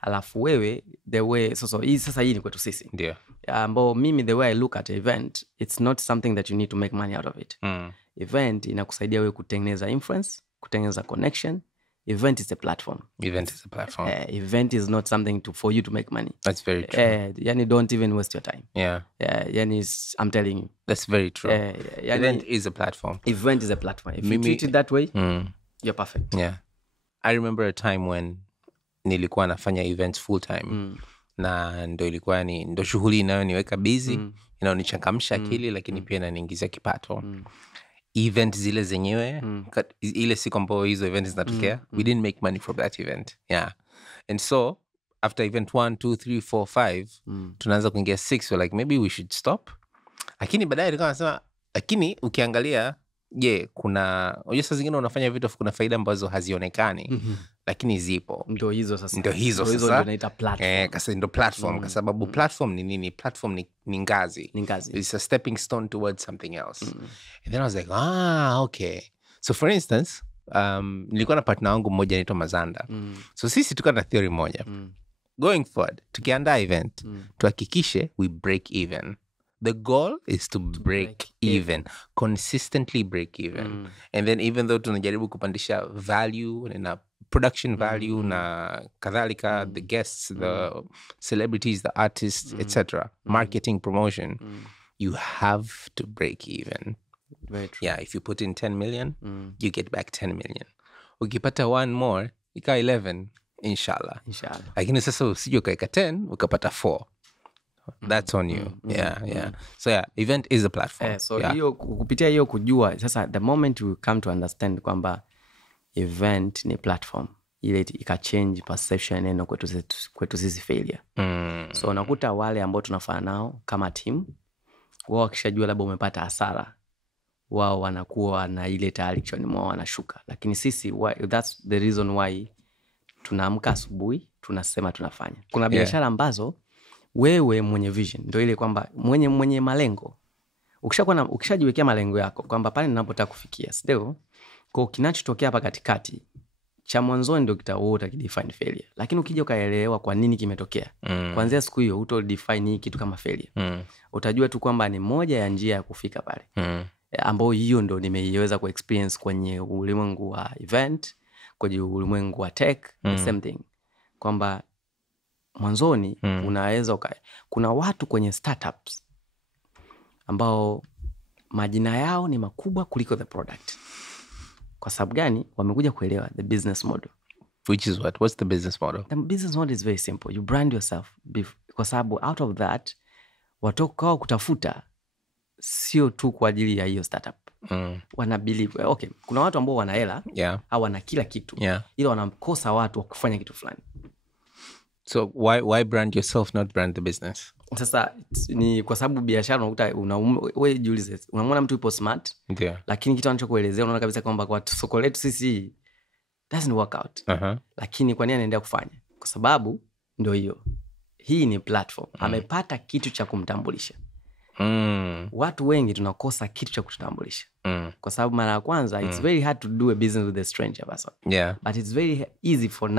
Alafu wewe the way sasa hii ni kwetu sisi. Ndio. Ambao mimi the way I look at event, it's not something that you need to make money out of it. Event inakusaidia wewe kutengeneza influence, kutengeneza connection. Event is a platform. Event is not something for you to make money. That's very true. Yani don't even waste your time. Yani I'm telling you. That's very true. Event is a platform. Event is a platform. If you treat it that way, you're perfect. Yeah. I remember a time when nilikuwa nafanya events full time. Na ndo shughuli inayoniweka busy, inayonichangamsha akili, lakini pia inaniingizia kipato. Event zile zenyewe, ile siku ambayo hizo events zinatokea, we didn't make money from that event. Yeah. And so after event 1, 2, 3, 4, 5, tunaanza kuingia 6, we're like maybe we should stop. Lakini baadaye nilikuwa nasema, lakini ukiangalia kuna saa zingine unafanya vitu kuna faida ambazo hazionekani. Lakini zipo. Ndio hizo sasa. Ndio tunaita platform. Kasa ndio platform kwa sababu platform ni nini? Platform ni ngazi. It's a stepping stone towards something else. And then I was like, okay. So for instance, nilikuwa na partner wangu mmoja anaitwa Mazanda. So sisi tuko na theory moja. Going forward, tukiandaa event, tuhakikishe we break even. The goal is to break even. Consistently break even. And then even though tunajaribu kupandisha value na production value na kadhalika, the guests, the celebrities, the artists, etc. Marketing, promotion, you have to break even. Very true. Yeah, if you put in 10 million, you get back 10 million. Ukipata one more, ika 11, inshallah. Lakini sasa usije ukaeka 10, ukapata 4. That's on you. Yeah. So yeah, event is a platform. So hiyo kupitia hiyo kujua sasa, the moment you come to understand kwamba event ni platform, ile ikachange perception neno kwetu sisi failure. So unakuta wale ambao tunafanya nao kama team, wao wakishajua labda umepata hasara, wao wanakuwa na ile tayari kichwani mwao wanashuka. Lakini sisi that's the reason why tunaamka asubuhi tunasema tunafanya. Kuna biashara ambazo wewe mwenye vision ndio ile kwamba mwenye malengo, ukishajiwekea malengo yako kwamba pale ninapotaka kufikia, sio kwa kinachotokea hapa katikati cha mwanzo ndio kitaota kidefine failure. Lakini ukija ukaelewa kwa nini kimetokea, kuanzia siku hiyo uto define hii kitu kama failure. Utajua tu kwamba ni moja ya njia ya kufika pale. Ambao hiyo ndio nimeiweza ku experience kwenye ulimwengu wa event, kwenye ulimwengu wa tech, the same thing. Kwamba mwanzoni unaweza kuna watu kwenye startups ambao majina yao ni makubwa kuliko the product. Kwa sababu gani? Wamekuja kuelewa the business model. Which is what? What's the business model? The business model is very simple. You brand yourself. Kwa sababu out of that, watokao kutafuta sio tu kwa ajili ya hiyo startup. Wana believe, okay, kuna watu ambao wana hela, au wana kila kitu, ila wanakosa watu wa kufanya kitu fulani. So why brand yourself, not brand the business? Sasa ni kwa sababu biashara unakuta wewe jiulize, unamwona mtu yupo smart, lakini kitu anachokuelezea unaona kabisa kwamba kwa soko letu sisi doesn't work out. Lakini kwa nini anaendelea kufanya? Kwa sababu ndio hiyo. Hii ni platform. Amepata kitu cha kumtambulisha. Watu wengi tunakosa kitu cha kututambulisha. Kwa sababu mara ya kwanza it's very hard to do a business with a stranger person. But it's very easy for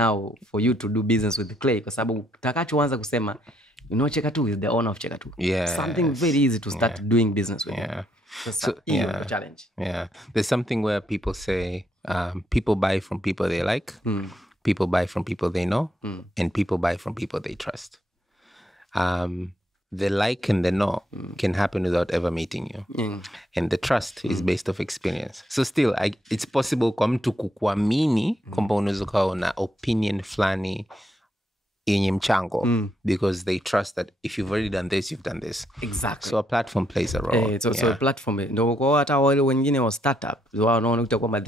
you to do business with Clay, kwa sababu utakachoanza kusema Cheka Tu is the owner of Cheka Tu. Something very easy to start doing business with. Sasa hiyo ndio challenge. Yeah. There's something where people say people buy from people they like, people buy from people they know, and people buy from people they trust. The like and the know can happen without ever meeting you. And the trust is based off experience. So still, it's possible kwa mtu kukuamini kwamba unaweza kuwa na opinion fulani yenye mchango because they trust that if you've already done this, you've done this. Exactly. So a platform plays a role. So a platform, ndio kwa hata wale wengine wa startup, wanaona kuta kwamba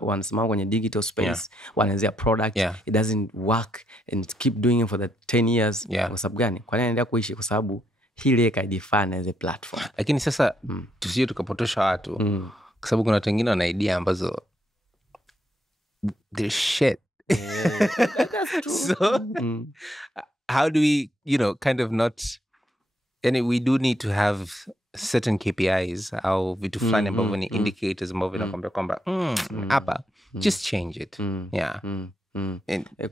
wanasimama kwenye digital space, wanaanzia product, it doesn't work and keep doing it for the 10 years. Kwa sababu gani? Kwa nini anaendelea kuishi? Kwa sababu hili define as a platform. Lakini sasa tusije tukapotosha watu kwa sababu kuna watu wengine wana idea ambazo they're shit. That's true. So how do we, kind of not, and we do need to have certain KPIs au vitu fulani ambavyo ni indicators ambavyo vinakwambia kwamba hapa just change it. And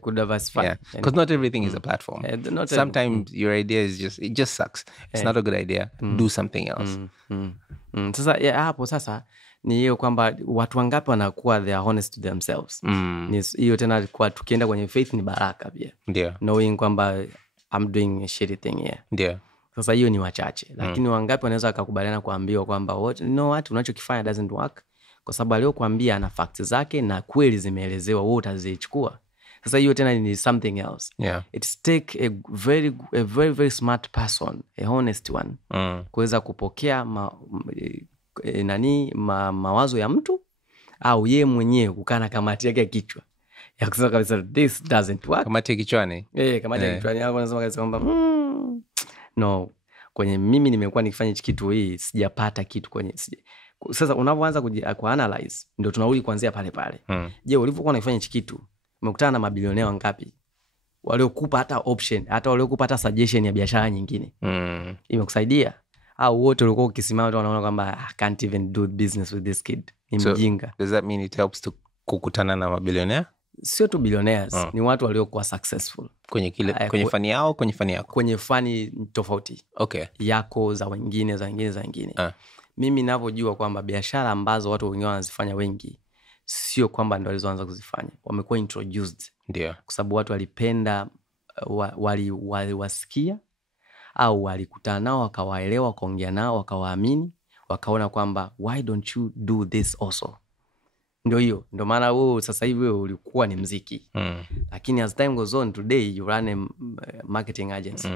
could diversify. Because not everything is a platform. Sometimes your idea is it just sucks. It's not a good idea. Do something else. Sasa hapo sasa ni hiyo kwamba watu wangapi wanakuwa they are honest to themselves. Ni hiyo tena kwa tukienda kwenye faith ni baraka pia. Ndio. Knowing kwamba I'm doing a shitty thing here. Ndio. Sasa hiyo ni wachache. Lakini wangapi wanaweza kukubaliana kuambiwa kwamba what unachokifanya doesn't work? Kwa sababu aliyokuambia ana facts zake na kweli zimeelezewa, wewe utazichukua. Sasa hiyo tena ni something else. It's take a very very smart person, a honest one, kuweza kupokea mawazo ya mtu au yeye mwenyewe kukaa na kamati yake ya kichwa ya kusema kabisa this doesn't work. Kamati ya kichwani. Kamati ya kichwani hapo anasema kabisa kwamba no, kwenye mimi nimekuwa nikifanya kitu hii sijapata kitu kwenye sasa unapoanza kuanalyze ndio tunarudi kuanzia pale pale. Je, ulipokuwa unafanya kitu umekutana na mabilionea wangapi waliokupa hata option, hata waliokupa hata suggestion ya biashara nyingine? Imekusaidia? Au wote walikuwa ukisimama tu wanaona kwamba I can't even do business with this kid, ni mjinga? So, does that mean it helps to kukutana na mabilionea? Sio tu billionaires, ni watu waliokuwa successful kwenye fani yao, kwenye fani yako, kwenye fani tofauti. Yako za wengine. Mimi ninavyojua kwamba biashara ambazo watu wengine wanazifanya wengi sio kwamba ndio walizoanza kuzifanya, wamekuwa introduced. Ndio. Kwa sababu watu walipenda wasikia au walikutana nao wakawaelewa, wakaongea nao, wakawaamini, wakaona kwamba why don't you do this also? Ndio maana wewe sasa hivi wewe ulikuwa ni mziki. Lakini as time goes on, today you run a marketing agency.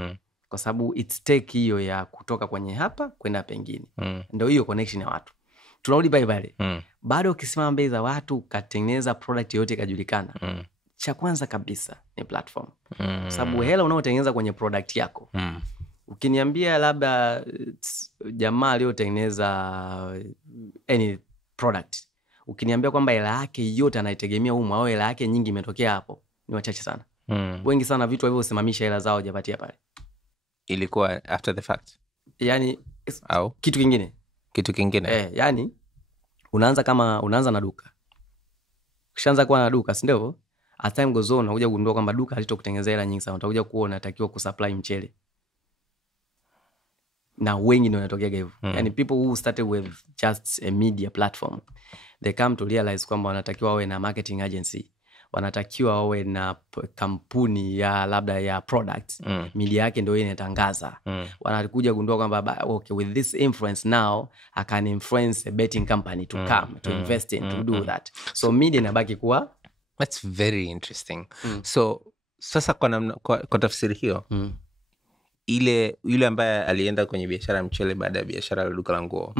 Kwa sababu it's take hiyo ya kutoka kwenye hapa kwenda pengine. Ndio hiyo connection ya watu. Tunarudi pale. Bado ukisimama mbele za watu katengeneza product yote ikajulikana. Cha kwanza kabisa ni platform. Kwa sababu hela unaotengeneza kwenye product yako. Ukiniambia labda jamaa aliyotengeneza any product, ukiniambia kwamba hela yake yote anaitegemea huko au hela yake nyingi imetokea hapo, ni wachache sana. Wengi sana vitu hivyo usimamisha hela zao hajapatia pale. Ilikuwa after the fact. Yani au kitu kingine. Yani unaanza na duka. Ukishaanza kuwa na duka, si ndio? As time goes on unakuja kugundua kwamba duka halitokutengeneza hela nyingi sana. Utakuja kuona unatakiwa kusupply mchele. Na wengi ndio wanatokea hivyo. Yani people who started with just a media platform, they come to realize kwamba wanatakiwa wawe na marketing agency, wanatakiwa wawe na kampuni ya labda ya products, media yake ndio inatangaza. Wanakuja kugundua kwamba okay, with this influence now I can influence a betting company to come to invest in to do that. So media inabaki kuwa. That's very interesting. So sasa kwa tafsiri hiyo, yule ambaye alienda kwenye biashara ya mchele baada ya biashara ya duka la nguo,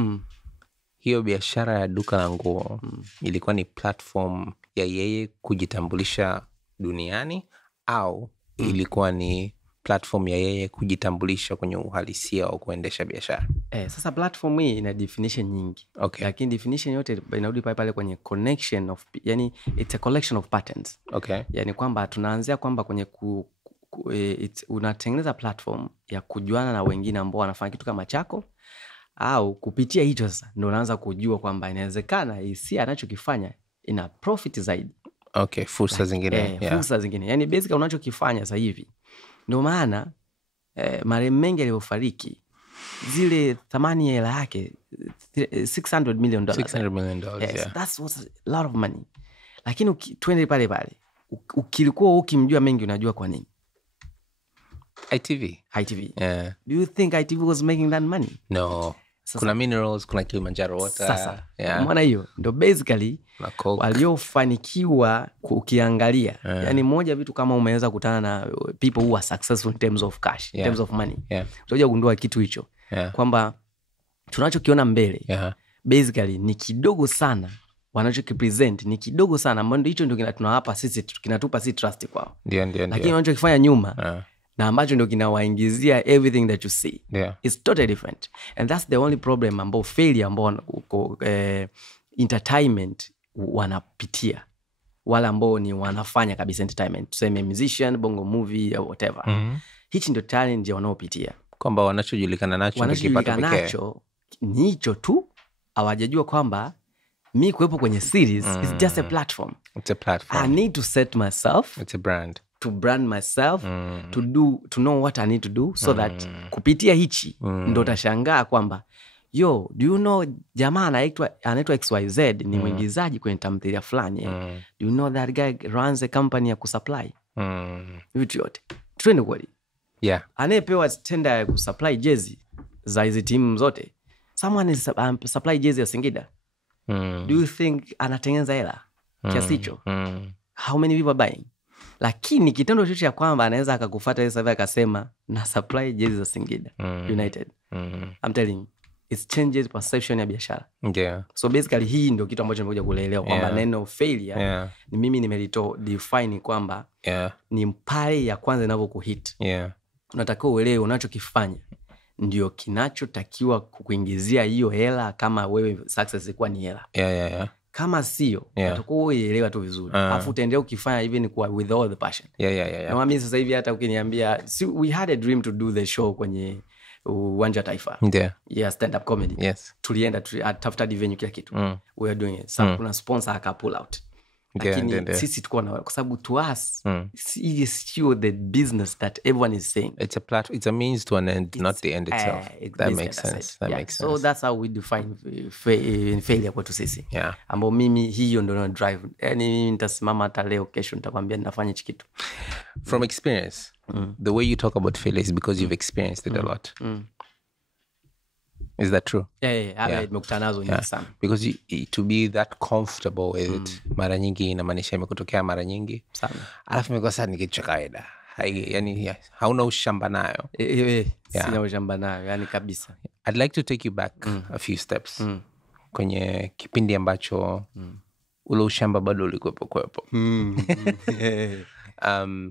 hiyo biashara ya duka la nguo ilikuwa ni platform ya yeye kujitambulisha duniani au ilikuwa ni platform ya yeye kujitambulisha kwenye uhalisia au kuendesha biashara? Sasa platform hii ina definition nyingi. Lakini definition yote inarudi pale kwenye connection of, yani it's a collection of patterns. Yani kwamba tunaanzia kwamba kwenye unatengeneza platform ya kujuana na wengine ambao wanafanya kitu kama chako, au kupitia hicho sasa ndio unaanza kujua kwamba inawezekana hisi anachokifanya ina profit zaidi. Fursa zingine. Fursa zingine. Yani basically unachokifanya sasa hivi. Ndio maana marehemu mengi aliyofariki, zile thamani ya hela yake $600 million. $600 million, yes, yeah. That's a lot of money. Lakini twende pale ukilikuwa ukimjua mengi unajua kwa nini? ITV. Yeah. Do you think ITV was making that money? No. Sasa, kuna minerals, kuna Kilimanjaro water. Sasa, yeah. Maana hiyo ndo basically waliofanikiwa ukiangalia. Yani moja vitu kama umeweza kutana na people who are successful in terms of cash, in terms of money. Utakuja kugundua kitu hicho. Kwamba tunachokiona mbele basically ni kidogo sana, wanachokipresent ni kidogo sana, mbona hicho ndio tunawapa sisi, kinatupa sisi trust kwao. Lakini wanachokifanya nyuma na ambacho ndio kinawaingizia everything that you see, it's totally different. And that's the only problem ambao failure ambao entertainment wanapitia, wala ambao ni wanafanya kabisa entertainment, tuseme musician, bongo movie or whatever. Hichi ndio challenge wanaopitia, kwamba wanachojulikana nacho ni hicho tu, hawajajua kwamba mi kuwepo kwenye series is just a platform. It's a platform. I need to set myself. It's a brand. To brand myself, to know what I need to do, so that kupitia hichi ndo utashangaa kwamba do you know jamaa anaitwa XYZ ni mwigizaji kwenye tamthilia fulani. Do you know that guy runs a company ya kusupply vitu yote. Twende kweli. Anayepewa tender ya kusupply jezi za hizi timu zote, someone is supply jezi ya Singida. Do you think anatengeneza hela kiasi hicho? How many people buying? Lakini kitendo chochote cha kwamba anaweza akakufuata hiyo sasa akasema na supply jezi za Singida United. I'm telling you, it changes perception ya biashara. So basically hii ndio kitu ambacho nimekuja kuelewa kwamba neno failure ni mimi nimelito define kwamba ni pale ya kwanza inavyokuhit. Unatakiwa uelewe unachokifanya ndio kinachotakiwa kukuingizia hiyo hela, kama wewe success ilikuwa ni hela. Kama sio, utakuwa uelewa tu vizuri. Alafu utaendelea ukifanya even kwa with all the passion. Na mimi sasa hivi hata ukiniambia, we had a dream to do the show kwenye Uwanja Taifa. Stand up comedy. Tulienda tafuta venue kila kitu. We are doing it. Sasa kuna sponsor aka pull out. Lakini sisi tuko na, kwa sababu to us it is still the business that everyone is saying. It's a platform, it's a means to an end, not the end itself. That makes sense. Makes sense. So that's how we define failure kwetu sisi. Ambao mimi hiyo ndio na drive. Yani mimi nitasimama hata leo kesho nitakwambia ninafanya hichi kitu. From experience, the way you talk about failure is because you've experienced it a lot. Is that true? Nimekutana nazo nyingi sana. Because to be that comfortable with it, mara nyingi inamaanisha imekutokea mara nyingi sana. Alafu imekuwa sasa ni kitu cha kawaida. Yani hauna ushamba nayo. Sina ushamba nayo, yani kabisa. I'd like to take you back a few steps. Kwenye kipindi ambacho ule ushamba bado ulikuwepo.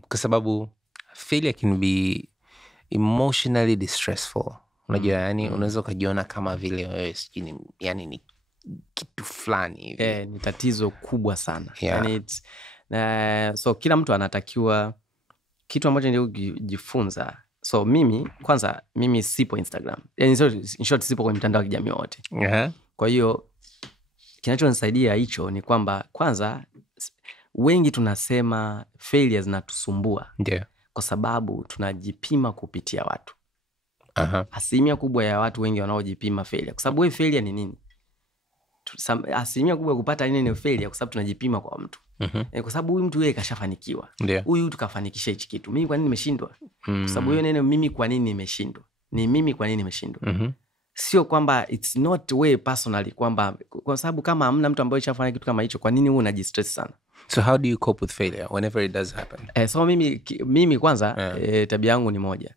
Kwa sababu failure can be emotionally distressful. Unajua yani unaweza kujiona kama vile wewe yani ni kitu fulani hivi. Ni tatizo kubwa sana. Yani so kila mtu anatakiwa kitu ambacho ndio kujifunza. So mimi sipo Instagram. Yani in short sipo kwenye mtandao wa kijamii wote. Kwa hiyo kinachonisaidia hicho ni kwamba kwanza wengi tunasema failures zinatusumbua. Kwa sababu tunajipima kupitia watu. Asilimia kubwa ya watu wengi wanaojipima failure. Kwa sababu wewe failure ni nini? Asilimia kubwa kupata nini ni failure kwa sababu tunajipima kwa mtu. Kwa sababu huyu mtu yeye kashafanikiwa. Huyu tukafanikisha hichi kitu. Mimi kwa nini nimeshindwa? Kwa sababu hiyo neno mimi kwa nini nimeshindwa? Ni mimi kwa nini nimeshindwa? Sio kwamba it's not way personally kwamba kwa sababu kama hamna mtu ambaye ashafanya kitu kama hicho, kwa nini wewe unajistress sana? So how do you cope with failure whenever it does happen? So mimi kwanza tabia yangu ni moja.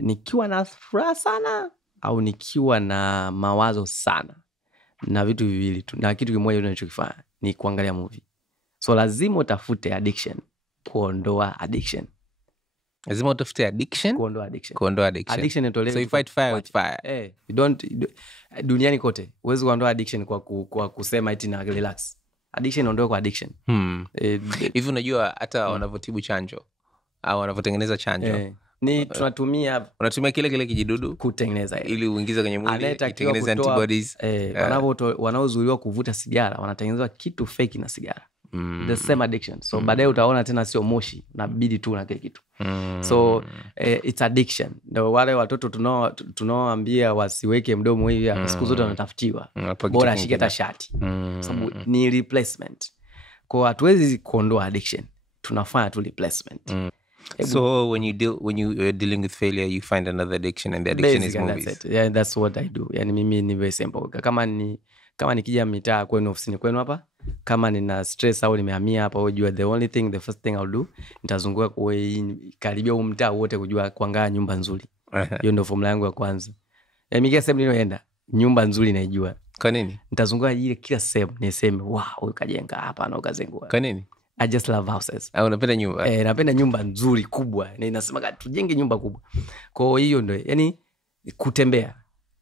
Nikiwa na furaha sana au nikiwa na mawazo sana, na vitu viwili tu, na kitu kimoja ninachokifanya ni kuangalia movie. So lazima utafute addiction, kuondoa addiction. Lazima utafute addiction, kuondoa addiction. Addiction itolewe. So you fight fire with fire. You don't duniani kote huwezi kuondoa addiction kwa kusema eti na relax. Addiction ondoe kwa addiction. Hivi unajua hata wanavotibu chanjo au wanavotengeneza chanjo ni unatumia kile kijidudu kutengeneza ili uingize kwenye mwili itengeneze antibodies. Wanaozuiliwa kuvuta sigara wanatengeneza kitu fake na sigara. the same addiction. So baadaye utaona tena sio moshi, nabidi tu na kile kitu. So it's addiction. Ndio wale watoto tunaoambia wasiweke mdomo hivi, siku zote wanatafutiwa, bora ashike hata shati, sababu ni replacement. Kwa hatuwezi kuondoa addiction, tunafanya tu replacement. So when you are dealing with failure, you find another addiction, and the addiction is movies. That's it. Yeah, that's what I do. Yani mimi ni very simple. Kama nikija mitaa kwenu, ofisini kwenu hapa, kama nina stress au nimehamia hapa, unajua the first thing I'll do, nitazunguka karibia mtaa wote kujua kuangalia nyumba nzuri. Hiyo ndio formula yangu ya kwanza. Mimi kila sehemu ninayoenda, nyumba nzuri naijua. Kwa nini? Nitazunguka ile kila sehemu niseme, wow, ukajenga hapa na ukazengua. Kwa nini? I just love houses. Unapenda nyumba? Napenda nyumba nzuri kubwa. Ninasema tujenge nyumba kubwa. Kwa hiyo ndio, yani kutembea.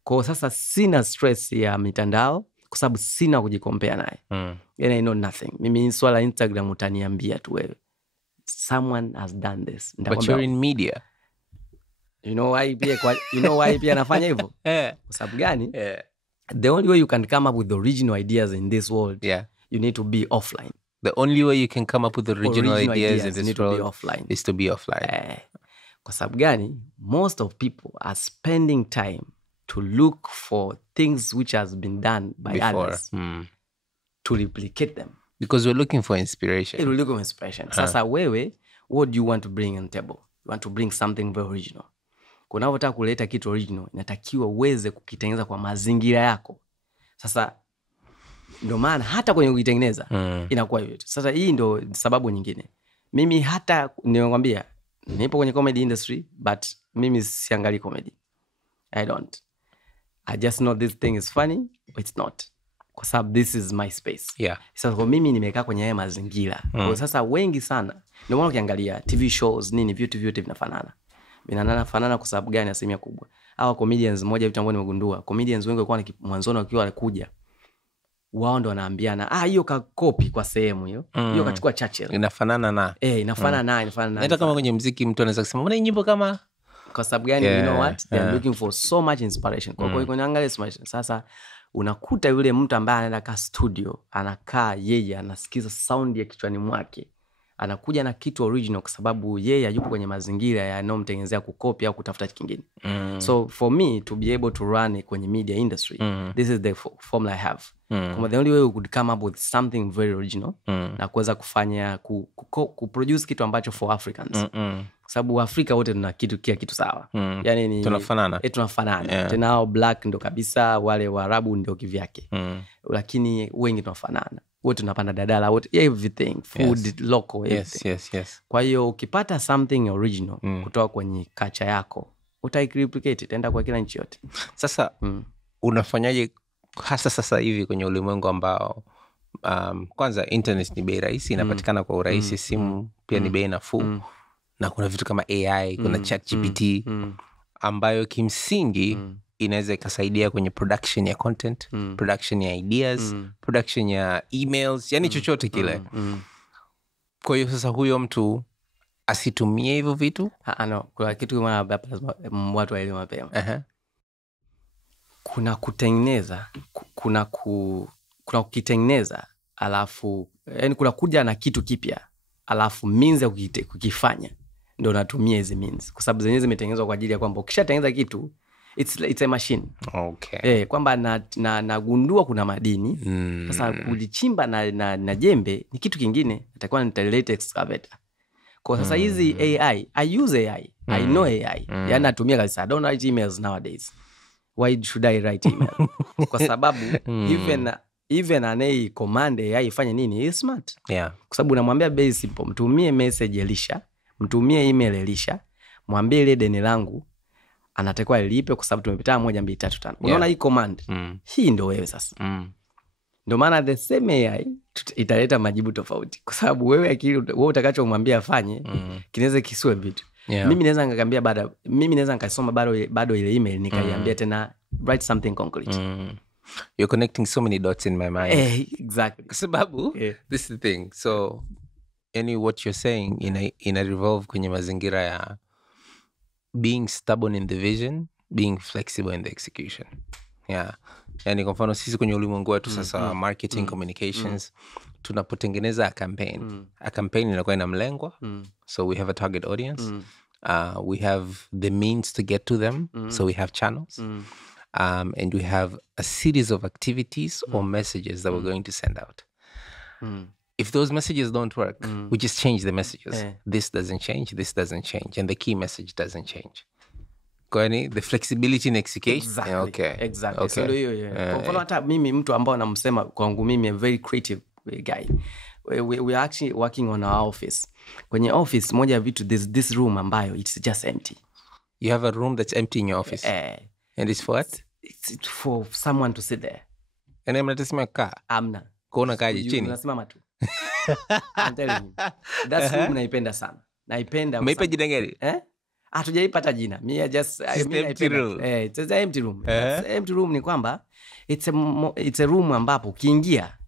Kwa sasa sina stress ya mitandao kwa sababu sina kujikompea naye. Yani I know nothing. Mimi swala Instagram utaniambia tu wewe, someone has done this. But you're in media. You know why pia nafanya hivyo? Kwa sababu gani? The only way you can come up with the original ideas in this world, you need to be offline. The only way you can come up with the original ideas in this world is to be offline. Kwa sababu gani? Most of people are spending time to look for things which has been done by others to replicate them. Because we're looking for inspiration. We're looking for inspiration. Sasa wewe, what do you want to bring on the table? You want to bring something very original. Kuna unataka kuleta kitu original, inatakiwa uweze kukitengeneza kwa mazingira yako. Sasa ndio maana hata kwenye kukitengeneza inakuwa hivyo. Sasa hii ndio sababu nyingine. Mimi hata nimekwambia nipo kwenye comedy industry, but mimi siangali comedy. I don't. I just know this thing is funny, but it's not. Kwa sababu this is my space. Sasa kwa mimi nimekaa kwenye haya mazingira. Kwa sasa wengi sana, ndio maana ukiangalia TV shows nini, vitu vyote vinafanana. Vinafanana kwa sababu gani? Asilimia kubwa. Hawa comedians, moja vitu ambavyo nimegundua, comedians wengi walikuwa mwanzoni wakiwa wanakuja, wao ndo wanaambiana, hiyo ka copy kwa sehemu hiyo. Hiyo kachukua Churchill. Inafanana na. Inafanana na. Hata kama kwenye muziki mtu anaweza kusema, "Mbona nyimbo kama?" Kwa sababu gani? You know what? They are looking for so much inspiration. Kwa hiyo kuangalia inspiration. Sasa unakuta yule mtu ambaye anaenda ka studio, anakaa yeye anasikiza sound ya kichwani mwake, anakuja na kitu original kwa sababu yeye yupo kwenye mazingira yanayomtengenezea kukopi au kutafuta kingine. So for me to be able to run kwenye media industry, this is the formula I have. The only way we could come up with something very original na kuweza kufanya kuproduce kitu ambacho for Africans. Kwa sababu Afrika wote tuna kitu sawa. Yani ni tunafanana. Tunafanana. Tena hao black ndo kabisa, wale Waarabu ndio kivyake. Lakini wengi tunafanana. Wote tunapanda dadala, wote everything, food, local, everything. Yes. Kwa hiyo ukipata something original kutoka kwenye culture yako, utai-replicate, itaenda kwa kila nchi yote. Sasa unafanyaje hasa sasa hivi kwenye ulimwengu ambao kwanza internet ni bei rahisi, inapatikana kwa urahisi, simu pia ni bei nafuu, na kuna vitu kama AI, kuna ChatGPT ambayo kimsingi inaweza ikasaidia kwenye production ya content, production ya ideas, production ya emails, yani chochote kile. Kwa hiyo sasa huyo mtu asitumie hivyo vitu? No, kuna kitu kama watu waelewe mapema. Kuna kutengeneza, kuna kukitengeneza, alafu yani kuna kuja na kitu kipya, alafu means ya kukifanya ndio natumia hizi means, kwa sababu zenyewe zimetengenezwa kwa ajili ya kwamba ukishatengeneza kitu it's a machine. Okay. Kwamba nagundua kuna madini. Sasa kulichimba na jembe ni kitu kingine, natakuwa nitalete excavator. Kwa sasa hizi AI, I use AI. I know AI. Yani natumia kabisa. I don't write emails nowadays. Why should I write email? Kwa sababu even anaye command AI ifanye nini, is smart. Kwa sababu unamwambia very simple, mtumie message Elisha, mtumie email Elisha, mwambie ile deni langu anatakiwa lipe kwa sababu tumepita 1 2 3 5. Unaona hii command? Hii ndio wewe sasa. Ndio maana the same AI italeta majibu tofauti, kwa sababu wewe akili wewe utakachomwambia afanye kinaweza kisiwe vitu. Mimi naweza ngakambia mimi naweza nikasoma bado ile email nikaiambia tena write something concrete. You're connecting so many dots in my mind. Exactly. Kwa sababu this is the thing. So what you're saying in a revolve kwenye mazingira ya being stubborn in the vision, being flexible in the execution. Yani kwa mfano sisi kwenye ulimwengu wetu sasa marketing, communications, tunapotengeneza a campaign inakuwa ina mlengwa. So we have a target audience. We have the means to get to them. So we have channels. And we have a series of activities or messages that we're going to send out. If those messages don't work, we just change the messages. This doesn't change, this doesn't change, and the key message doesn't change. The flexibility in execution. Exactly. Okay. So kwa mfano hata mimi mtu ambao namsema kwangu mimi a very creative guy. We are actually working on our office. Kwenye office moja ya vitu, there's this room ambayo it's just empty. You have a room that's empty in your office? And it's for what? It's for someone to sit there. And mnatasema kaa? Amna. Kuona kaje chini? Unasimama tu. I'm telling you. That's room naipenda sana. Naipenda. Umeipa jina gani? Hatujaipata jina. It's an empty room. Empty room ni kwamba it's a room ambapo ukiingia,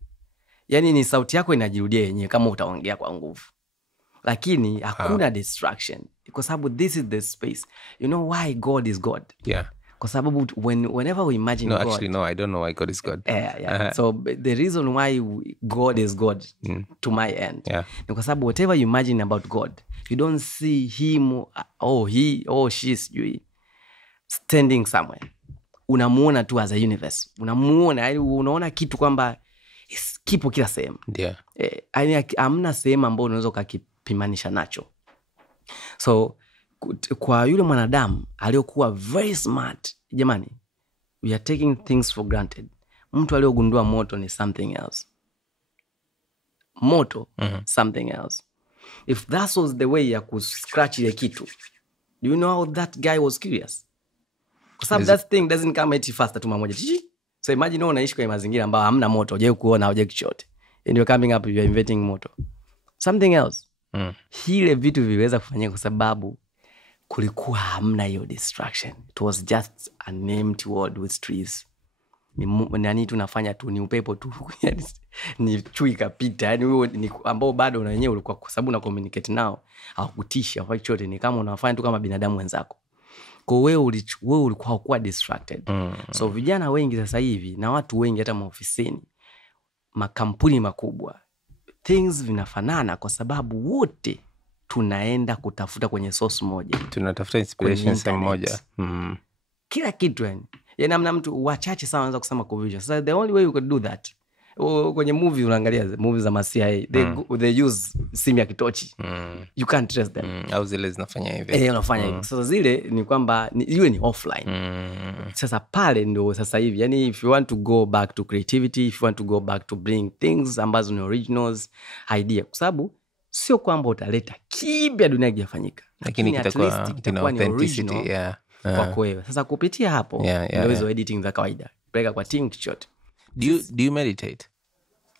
yani ni sauti yako inajirudia yenyewe kama utaongea kwa nguvu. Lakini hakuna distraction. Kwa sababu this is the space. You know why God is God? Yeah. Kwa sababu whenever we imagine God... Actually, no, I don't know why God is God. So the reason why God is God, to my end, ni kwa sababu whatever you imagine about God, you don't see him or he or she standing somewhere. Unamuona tu as a universe. Unaona kitu kwamba kipo kila sehemu. Hamna sehemu ambayo unaweza kukipimanisha nacho. So kwa yule mwanadamu aliyokuwa very smart, jamani, we are taking things for granted. Mtu aliyogundua moto ni something else. Moto, something else. If that was the way ya kuscratch ile kitu, do you know how that guy was curious? Because that thing doesn't come at you faster tu mamoja. So imagine unaishi kwa mazingira ambayo hamna moto, hujai kuona, hujai kuchote. And you're coming up, you're inventing moto. Something else. Hile vitu viweza kufanyika kwa sababu kulikuwa hamna hiyo distraction. It was just an empty world with trees. Nani tunafanya tu, ni upepo tu. Ni chui kapita. Yani wewe ni ambao bado na wenyewe ulikuwa, kwa sababu una communicate nao, hawakutisha kwa chochote, ni kama unafanya tu kama binadamu wenzako. Kwa wewe ulikuwa haukuwa distracted. So vijana wengi sasa hivi na watu wengi hata maofisini, makampuni makubwa, things vinafanana kwa sababu wote tunaenda kutafuta kwenye source moja. Tunatafuta inspiration sehemu moja. Kila kitu yani. Yaani namna mtu wachache sana wanaweza kusema confusion. So the only way you could do that. Kwenye movie unaangalia movie za CIA, they use simu ya kitochi. You can't trust them. Au zile zinafanya hivi. Unafanya hivi. Sasa zile ni kwamba iwe ni offline. Sasa pale ndio sasa hivi. Yani if you want to go back to creativity, if you want to go back to bring things ambazo ni originals, idea. Kwa sababu sio kwamba utaleta kipya dunia kijafanyika, lakini kitakuwa ni authenticity kwa kwewe. Sasa kupitia hapo ndio hizo editing za kawaida. Peleka kwa team kichote. Do you meditate?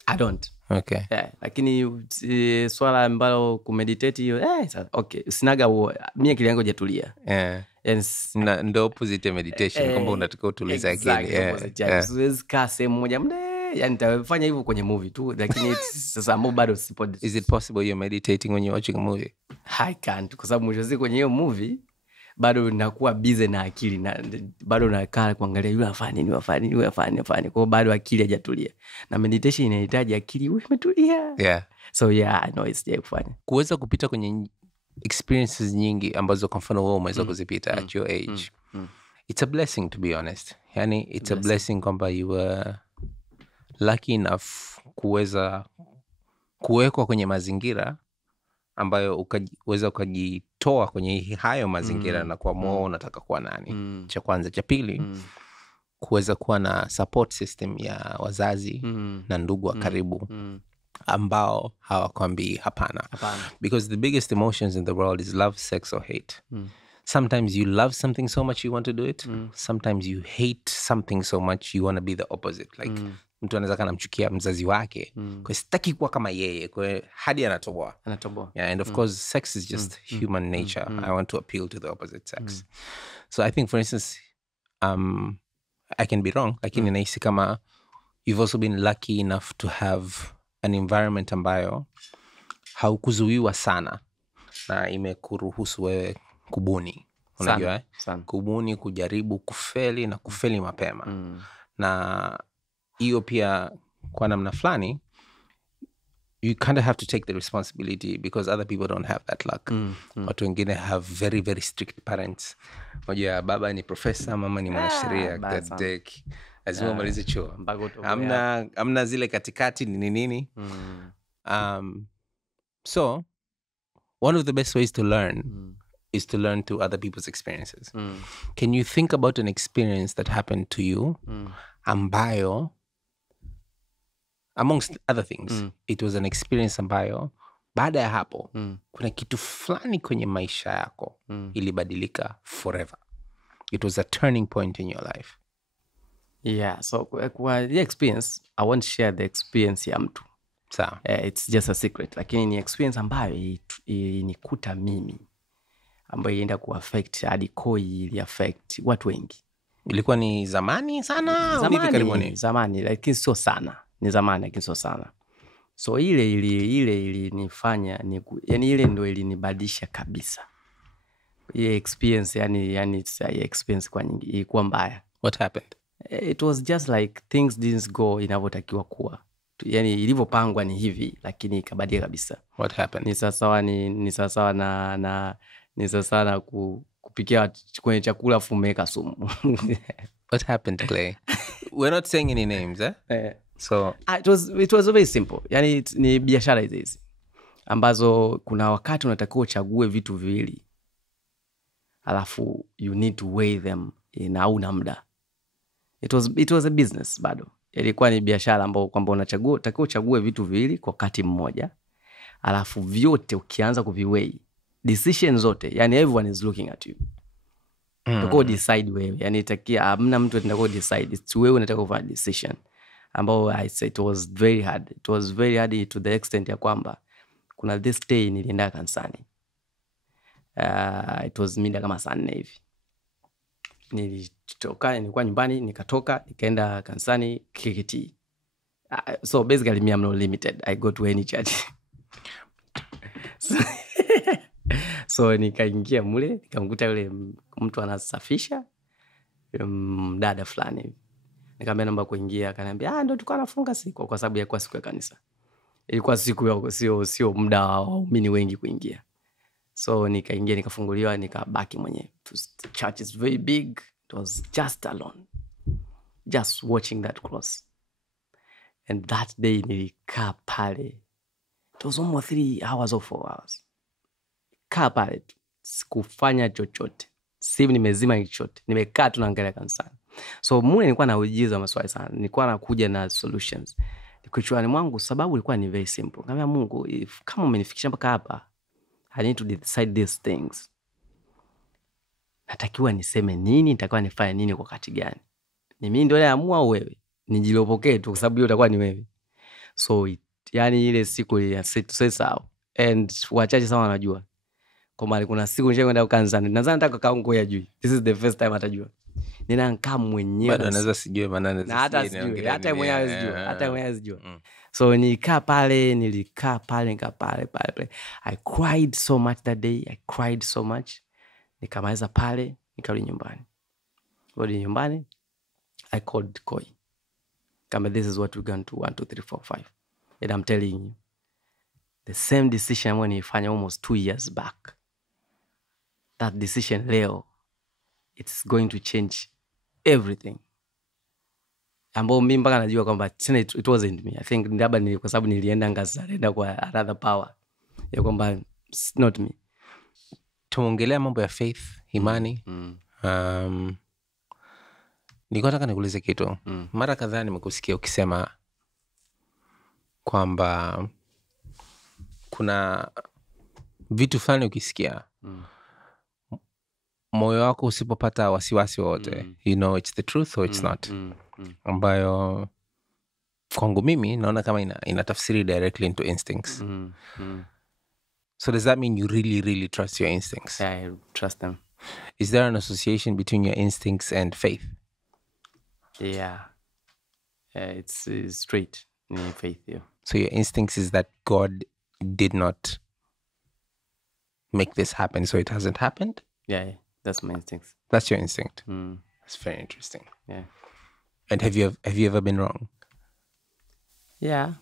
I don't. Okay. Lakini swala ambalo kumeditate hiyo okay, sinaga mimi akili yangu hajatulia. Na ndio opposite meditation, kwamba unataka utulize akili. Siwezi kaa sehemu moja yani nitafanya hivyo kwenye movie tu, lakini sasa ambao bado sipo. Is it possible you're meditating when you're watching a movie? I can't, kwa sababu mwisho kwenye hiyo movie bado nakuwa busy na akili, na bado nakaa kuangalia yule afanye nini. Kwa bado akili haijatulia, na meditation inahitaji akili imetulia. So I know it's there kufanya, kuweza kupita kwenye experiences nyingi ambazo kwa mfano wewe umeweza kuzipita at your age. It's a blessing, to be honest. Yani it's a blessing kwamba you were lucky enough kuweza kuwekwa kwenye mazingira ambayo ukaweza ukajitoa kwenye hayo mazingira na kuamua unataka kuwa nani. Cha kwanza. Cha pili, kuweza kuwa na support system ya wazazi na ndugu wa karibu ambao hawakwambii hapana. Because the biggest emotions in the world is love, sex or hate. Sometimes you love something so much you want to do it. Sometimes you hate something so much you want to be the opposite. Like mtu anaweza kana mchukia mzazi wake kwa sitaki kuwa kama yeye, kwa hadi anatoboa. And of course sex is just human nature. I want to appeal to the opposite sex. So I think, for instance, I can be wrong, lakini nahisi kama you've also been lucky enough to have an environment ambayo haukuzuiwa sana na imekuruhusu wewe kubuni. Unajua kubuni, kujaribu, kufeli na kufeli mapema. Na hiyo pia kwa namna fulani you kind of have to take the responsibility because other people don't have that luck. Watu wengine have very, very strict parents. Moja baba ni profesa, mama ni mwanasheria. Lazima umalize chuo. Amna zile katikati ni nini. So, one of the best ways to learn is to learn through other people's experiences. Can you think about an experience that happened to you ambayo, amongst other things, it was an experience ambayo baada ya hapo kuna kitu fulani kwenye maisha yako ilibadilika forever? It was a turning point in your life. Yeah, so kwa the experience, I won't share the experience ya mtu. Sawa. It's just a secret. Lakini ni experience ambayo inikuta mimi, ambayo ilienda kuaffect hadi koi, ili affect watu wengi. Ilikuwa ni zamani sana? Zamani, lakini sio sana. Ni zamani, lakini sio sana. So ile ilinifanya, yani ile ndo ilinibadilisha kabisa. Ile experience, yani experience kwa nyingi, ilikuwa mbaya. What happened? It was just like things didn't go inavyotakiwa kuwa. Yani ilivyopangwa ni hivi, lakini ikabadilika kabisa. What happened? Ni sawa na kupikia kwenye chakula fumeka sumu. What happened, Clay? We're not saying any names, eh? So it was very simple. Yani ni biashara hizi ambazo kuna wakati unatakiwa uchague vitu viwili, alafu you need to weigh them na una muda. It was a business bado. Ilikuwa ni biashara ambayo kwamba unatakiwa uchague vitu viwili kwa wakati mmoja, alafu vyote ukianza kuviweigh, decision zote, yani everyone is looking at you. Unatakiwa decide wewe, yani itakia hamna mtu anataka decide, it's wewe unataka kufanya decision. Ambao I say it was very hard. It was very hard to the extent ya kwamba kuna this day nilienda kanisani. It was mida kama saa 4 hivi. Nilikuwa nyumbani, nikatoka, nikaenda kanisani KKT. So basically me, I'm not limited. I go to any church. So nikaingia mule, nikamkuta yule mtu anasafisha, dada fulani. Nikamwambia namba kuingia, akaniambia ndio tulikuwa nafunga siku, kwa sababu ilikuwa siku ya kanisa. Ilikuwa siku ya sio muda wa waumini wengi kuingia. So nikaingia, nikafunguliwa, nikabaki mwenyewe. The church is very big. It was just alone. Just watching that cross. And that day nilikaa pale. It was almost 3 hours or 4 hours. Kaa pale. Sikufanya chochote. Simu nimezima chochote. Nimekaa tu naangalia kanisani. So mule nilikuwa naujiza maswali sana. Nilikuwa nakuja na solutions. Kichwani mwangu sababu ilikuwa ni very simple. Nikamwambia Mungu, kama umenifikisha mpaka hapa, I need to decide these things. Natakiwa niseme nini, nitakiwa nifanye nini kwa wakati gani? Ni mimi ndio naamua au wewe? Nijilopokee tu kwa sababu hiyo itakuwa ni wewe. So yani ile siku ya sawa. And wachache sana wanajua. Kwa maana kuna siku nishakwenda kanisani. Nadhani nataka kaungo ya juu. This is the first time atajua. Ninakaa mwenyewe. Bado anaweza sijue maana na hata sijue. Hata mwenyewe sijue. So nilikaa pale. I cried so much that day. Nikamaliza pale, nikarudi nyumbani. I called Koi. Kama this is what we're going to 1 2 3 4 5. And I'm telling you, the same decision when nilifanya almost 2 years back. That decision leo, it's going to change everything. Ambao mimi mpaka najua kwamba it wasn't me. I think labda kwa sababu nilienda ngazarenda kwa another power. Ya kwamba it's not me. Tuongelea mambo ya faith, imani. Nilikuwa nataka nikuulize kitu. Mara kadhaa nimekusikia ukisema kwamba kuna vitu fulani ukisikia moyo wako usipopata wasiwasi wote, you know it's the truth or it's not. Ambayo kwangu mimi naona kama inatafsiri directly into instincts. So does that mean you really, really trust your instincts? Yeah, I trust them. Is there an association between your instincts and faith? Yeah. It's straight in faith, yeah. So your instincts is that God did not make this happen, so it hasn't happened? Yeah, that's my instincts. That's your instinct? That's very interesting. Yeah. And have you ever been wrong? Yeah.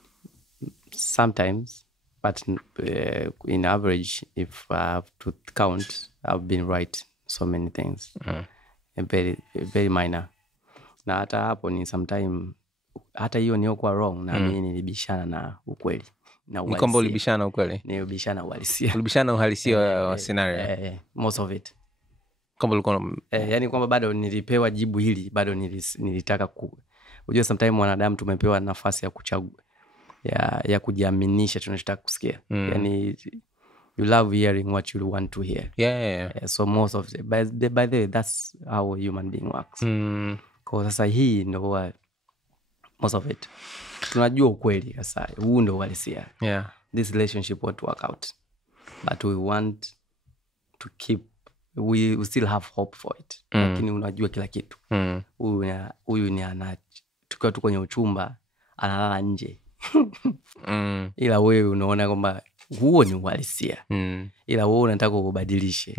sometimes, but in average, if I have to count, I've been right so many things. Very, very minor. Na hata hapo ni sometime, hata hiyo niokuwa wrong, na mimi nilibishana na ukweli. Ni kwamba ulibishana ukweli? Nilibishana uhalisia. Ulibishana uhalisia wa scenario? Most of it. Kwamba ulikuwa yani kwamba bado nilipewa jibu hili, bado nilitaka unajua sometimes wanadamu tumepewa nafasi ya kuchagua, ya kujiaminisha tunachotaka kusikia. Yani you love hearing what you want to hear. So most of it, by the way, that's how a human being works. Kwa sasa hii ndio most of it tunajua ukweli. Sasa huu ndio uhalisia. This relationship won't work out, but we want to keep, we still have hope for it. Lakini unajua kila kitu. Huyu ni tukiwa tu kwenye uchumba analala nje. Ila wewe unaona kwamba huo ni uhalisia. Ila wewe unataka kubadilishe.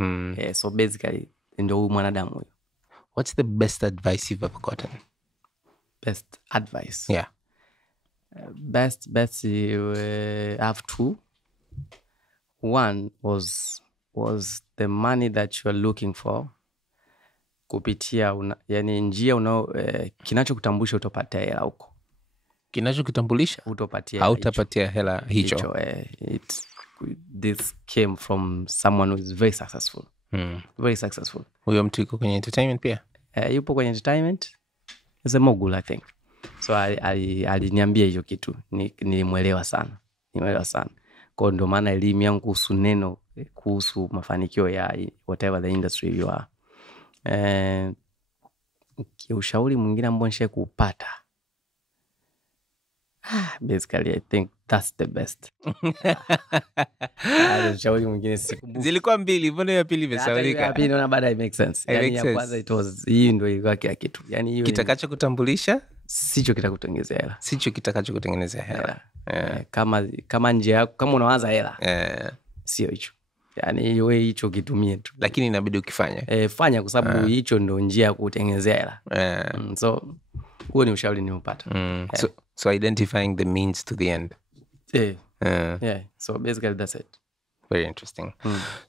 So basically ndio huyu mwanadamu huyo. What's the best advice you've ever gotten? Best advice? Best I have two. One was the money that you are looking for kupitia yani njia kinachokutambulisha utapatia hela huko. Kinachokutambulisha hautapatia hela hicho. This came from someone who is very successful. Very successful. Huyo mtu yuko kwenye entertainment pia? Yupo kwenye entertainment. Is a mogul, I think. So aliniambia hiyo kitu. Nilimwelewa sana. Kwa ndo maana elimu yangu kuhusu neno, kuhusu mafanikio ya whatever the industry you are. Ushauri mwingine ambao nishaye kupata, basically I think that's the best. Ushauri mwingine sikumbuki. Zilikuwa mbili, mbona ya pili imesaulika? Ya pili naona baada make sense. Yani ya kwanza it was hii ndio ilikuwa kila kitu. Yani hiyo kitakacho kutambulisha sicho kitakutengenezea hela. Sicho kitakacho kutengenezea hela. Kama nje yako, kama unawaza hela. Sio hicho. Yani wewe hicho kitumie tu. Lakini inabidi ukifanya. Fanya kwa sababu hicho ndio njia ya kutengenezea hela. So huo ni ushauri niliopata. So identifying the means to the end. So basically that's it. Very interesting.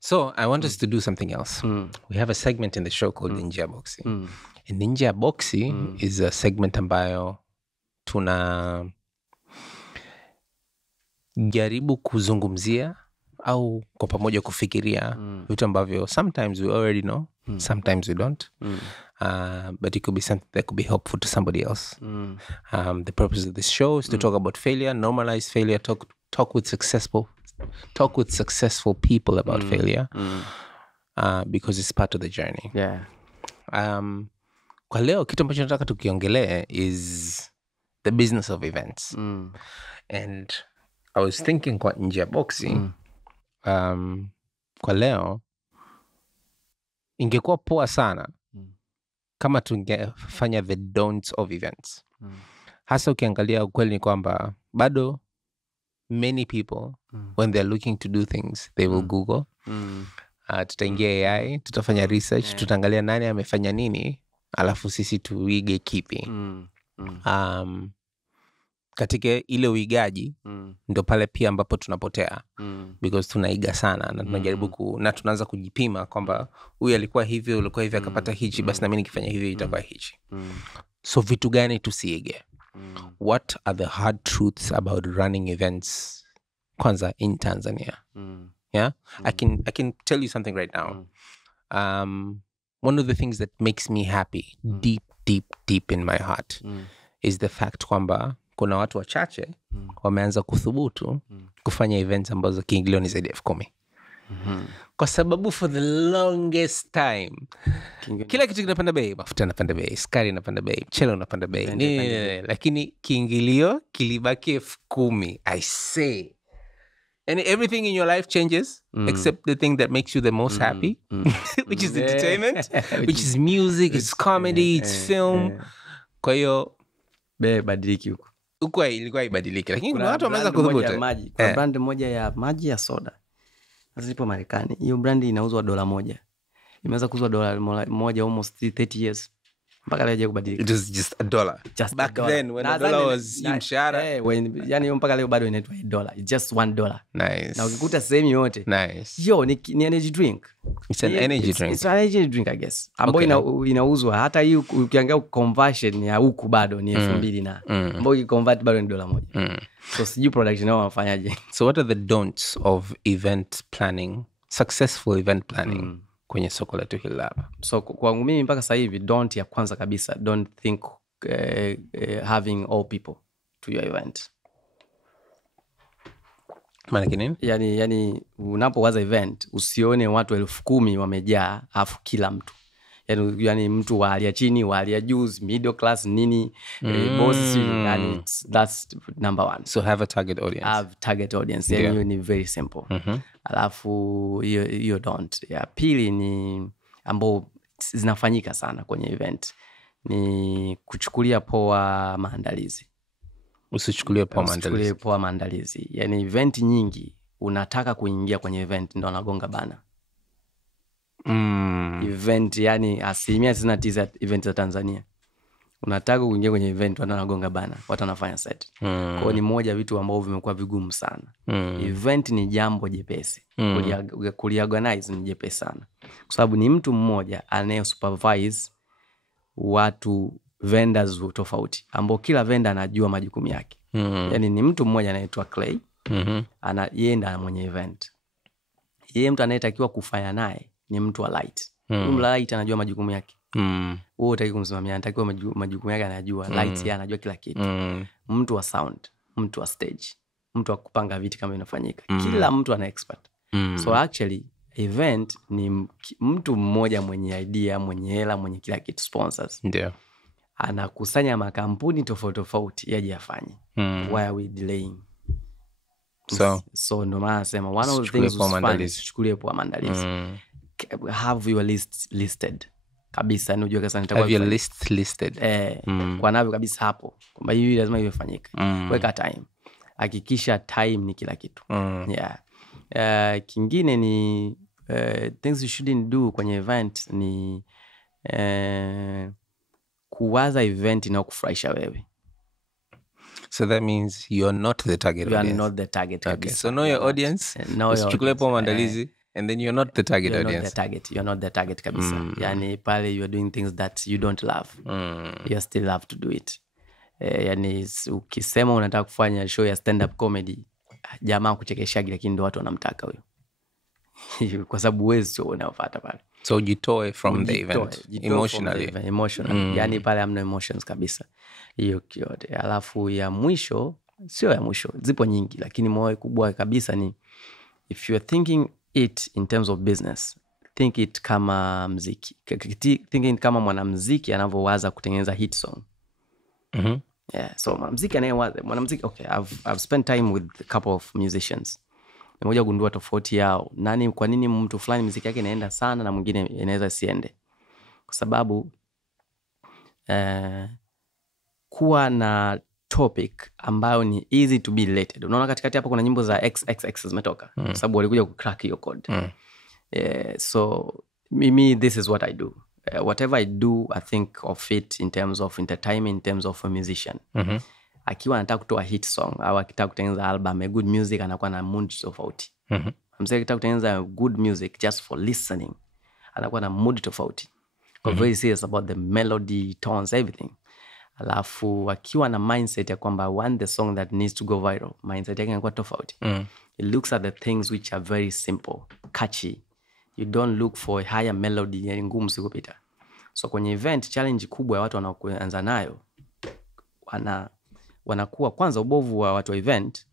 So I want us to do something else. We have a segment in the show called Ninja Boxy. And Ninja Boxy is a segment ambayo tuna jaribu kuzungumzia au kwa pamoja kufikiria vitu ambavyo sometimes we already know, sometimes we don't. But it could be something that could be helpful to somebody else. The purpose of this show is to talk about failure, normalize failure, talk with successful people about failure, because it's part of the journey. Kwa leo kitu ambacho nataka tukiongelee is the business of events. And I was thinking kwa nje ya boxi, kwa leo ingekuwa poa sana kama tungefanya the don'ts of events. Hasa ukiangalia ukweli ni kwamba bado many people when they're looking to do things they will Google. Tutaingia AI, tutafanya research, tutaangalia nani amefanya nini, alafu sisi tuige kipi. Katika ile uigaji ndo pale pia ambapo tunapotea, because tunaiga sana na tunajaribu na tunaanza kujipima kwamba huyu alikuwa hivi, ulikuwa hivi akapata hichi, basi na mimi nikifanya hivi itakuwa hichi. So vitu gani tusiige? What are the hard truths about running events kwanza in Tanzania? I can tell you something right now. One of the things that makes me happy deep in my heart is the fact kwamba kuna watu wachache wameanza kuthubutu kufanya events ambazo kiingilio ni zaidi ya 10,000. Kwa sababu for the longest time kila kitu kinapanda bei, mafuta yanapanda bei, sukari inapanda bei, mchele unapanda bei, lakini kiingilio kilibaki 10,000. I say, and everything in your life changes except the thing that makes you the most happy, which is entertainment, which is music, it's comedy, it's film. Kwa hiyo badiliki huko. Huko ilikuwa ibadiliki, lakini kuna watu wameanza kudhubutu. Kuna brand moja ya maji ya soda. Sasa ipo Marekani. Hiyo brand inauzwa $1. Imeanza kuuzwa $1 almost 30 years. mpaka leo hajakubadilika. It was just $1. Just back $1. then when $1 was mshahara. Yani mpaka leo bado inaitwa $1. It's just $1. Nice. Na ukikuta sehemu yote. Nice. Yo, ni energy drink. It's an energy drink. It's an energy drink, I guess. Ambayo inauzwa hata hii ukiangalia conversion ya huku bado ni 2,000 na. Ambayo ukiconvert bado ni $1. So sijui production wao wafanyaje. So what are the don'ts of event planning, successful event planning kwenye soko letu hili hapa? So kwangu mimi mpaka sasa hivi don't ya kwanza kabisa, don't think having all people to your event. Maana nini? Yani unapowaza event usione watu 10,000 wamejaa afu kila mtu. Yani mtu wa hali ya chini, wa hali ya juu, middle class nini, boss, yani that's number one. So have a target audience. Have target audience. Yani ni very simple. Alafu hiyo don't. Ya pili ni ambao zinafanyika sana kwenye event ni kuchukulia poa maandalizi. Usichukulie poa maandalizi. Yani event nyingi unataka kuingia kwenye event ndo anagonga bana. Event yani 99% event za Tanzania unataka kuingia kwenye event wana nagonga bana, watu wanafanya set. Kwa ni moja vitu ambavyo vimekuwa vigumu sana. Event ni jambo jepesi. Kuliorganize ni jepesi sana. Kwa sababu ni mtu mmoja anaye supervise watu vendors tofauti ambao kila vendor anajua majukumu yake. Yani ni mtu mmoja anaitwa Clay. Yeye ndiye mwenye event. Yeye mtu anayetakiwa kufanya naye ni mtu wa light. Light anajua majukumu yake. Wewe utaki kumsimamia, anatakiwa majukumu yake anajua. Light yeye anajua kila kitu. Mtu wa sound, mtu wa stage, mtu wa kupanga viti kama inafanyika. Kila mtu ana expert. So actually event ni mtu mmoja mwenye idea, mwenye hela, mwenye kila kitu, sponsors. Ndio. Anakusanya makampuni tofauti yaje afanye. Why are we delaying? So ndo maana nasema one of the things usichukulie poa maandalizi. Have your list listed kabisa, unajua kasa nitakuwa have your list listed. Kwa navyo kabisa hapo kwamba hivi lazima iwe fanyika. Weka time, hakikisha time ni kila kitu. Kingine ni things you shouldn't do kwenye event ni kuwaza event inayokufurahisha wewe. So that means you're not the target audience. You are not the target audience. Okay, so know your audience. Usichukulie poa maandalizi. And then you're not the target audience. You're not the target kabisa. Yani pale you are doing things that you don't love. You still have to do it. Yani ukisema unataka kufanya show ya stand up comedy, jamaa kuchekeshagi lakini ndio watu wanamtaka huyo. Kwa sababu wewe sio unaofuata pale. So jitoe from the event emotionally. Yani pale hamna emotions kabisa. Hiyo kiote. Alafu ya mwisho, sio ya mwisho, zipo nyingi lakini moyo kubwa kabisa ni if you are thinking it in terms of business, think it kama muziki. Think it kama mwanamuziki anavyowaza kutengeneza hit song. So mwanamuziki anayewaza, okay, I've spent time with a couple of musicians. Nimekuja kugundua tofauti yao. Kwa nini mtu fulani muziki yake inaenda sana na mwingine inaweza siende? Kwa sababu kuwa na topic ambayo ni easy to be related. Unaona katikati hapa kuna nyimbo za XXX zimetoka kwa sababu walikuja kucrack hiyo code. So mimi this is what I do. Whatever I do, I think of it in terms of entertainment, in terms of a musician. Akiwa anataka kutoa hit song au akitaka kutengeneza album, a good music, anakuwa na mood tofauti. Mzee akitaka kutengeneza good music just for listening, anakuwa na mood tofauti. Very serious about the melody, tones, everything. Alafu akiwa na mindset ya kwamba I want the song that needs to go viral, mindset yake inakuwa tofauti. It looks at the things which are very simple, catchy. You don't look for a higher melody ya ngumu sikupita. So kwenye event challenge kubwa ya watu wanaoanza nayo wanakuwa kwanza ubovu wa watu wa event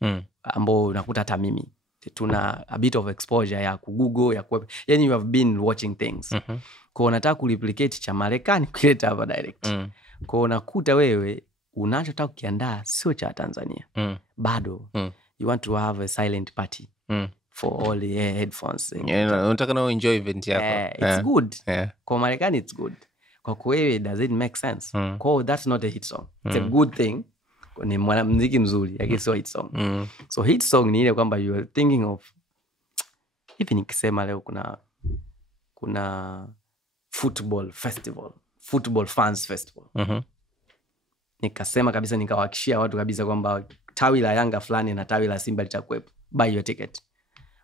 ambao unakuta hata mimi tuna a bit of exposure ya kugoogle ya yani you have been watching things. Kwa unataka kureplicate cha Marekani kuleta hapa direct. Kwa unakuta wewe unachotaka kukiandaa sio cha Tanzania. Bado you want to have a silent party for all the headphones. Unataka na enjoy event yako. It's good. Kwa Marekani it's good. Kwa wewe does it make sense? Kwa that's not a hit song. It's a good thing. Ni muziki mzuri, I guess so hit song. So hit song ni ile kwamba you are thinking of, hivi nikisema leo kuna football festival football fans festival. Nikasema kabisa, nikawahakishia watu kabisa kwamba tawi la Yanga fulani na tawi la Simba litakuwepo. Buy your ticket.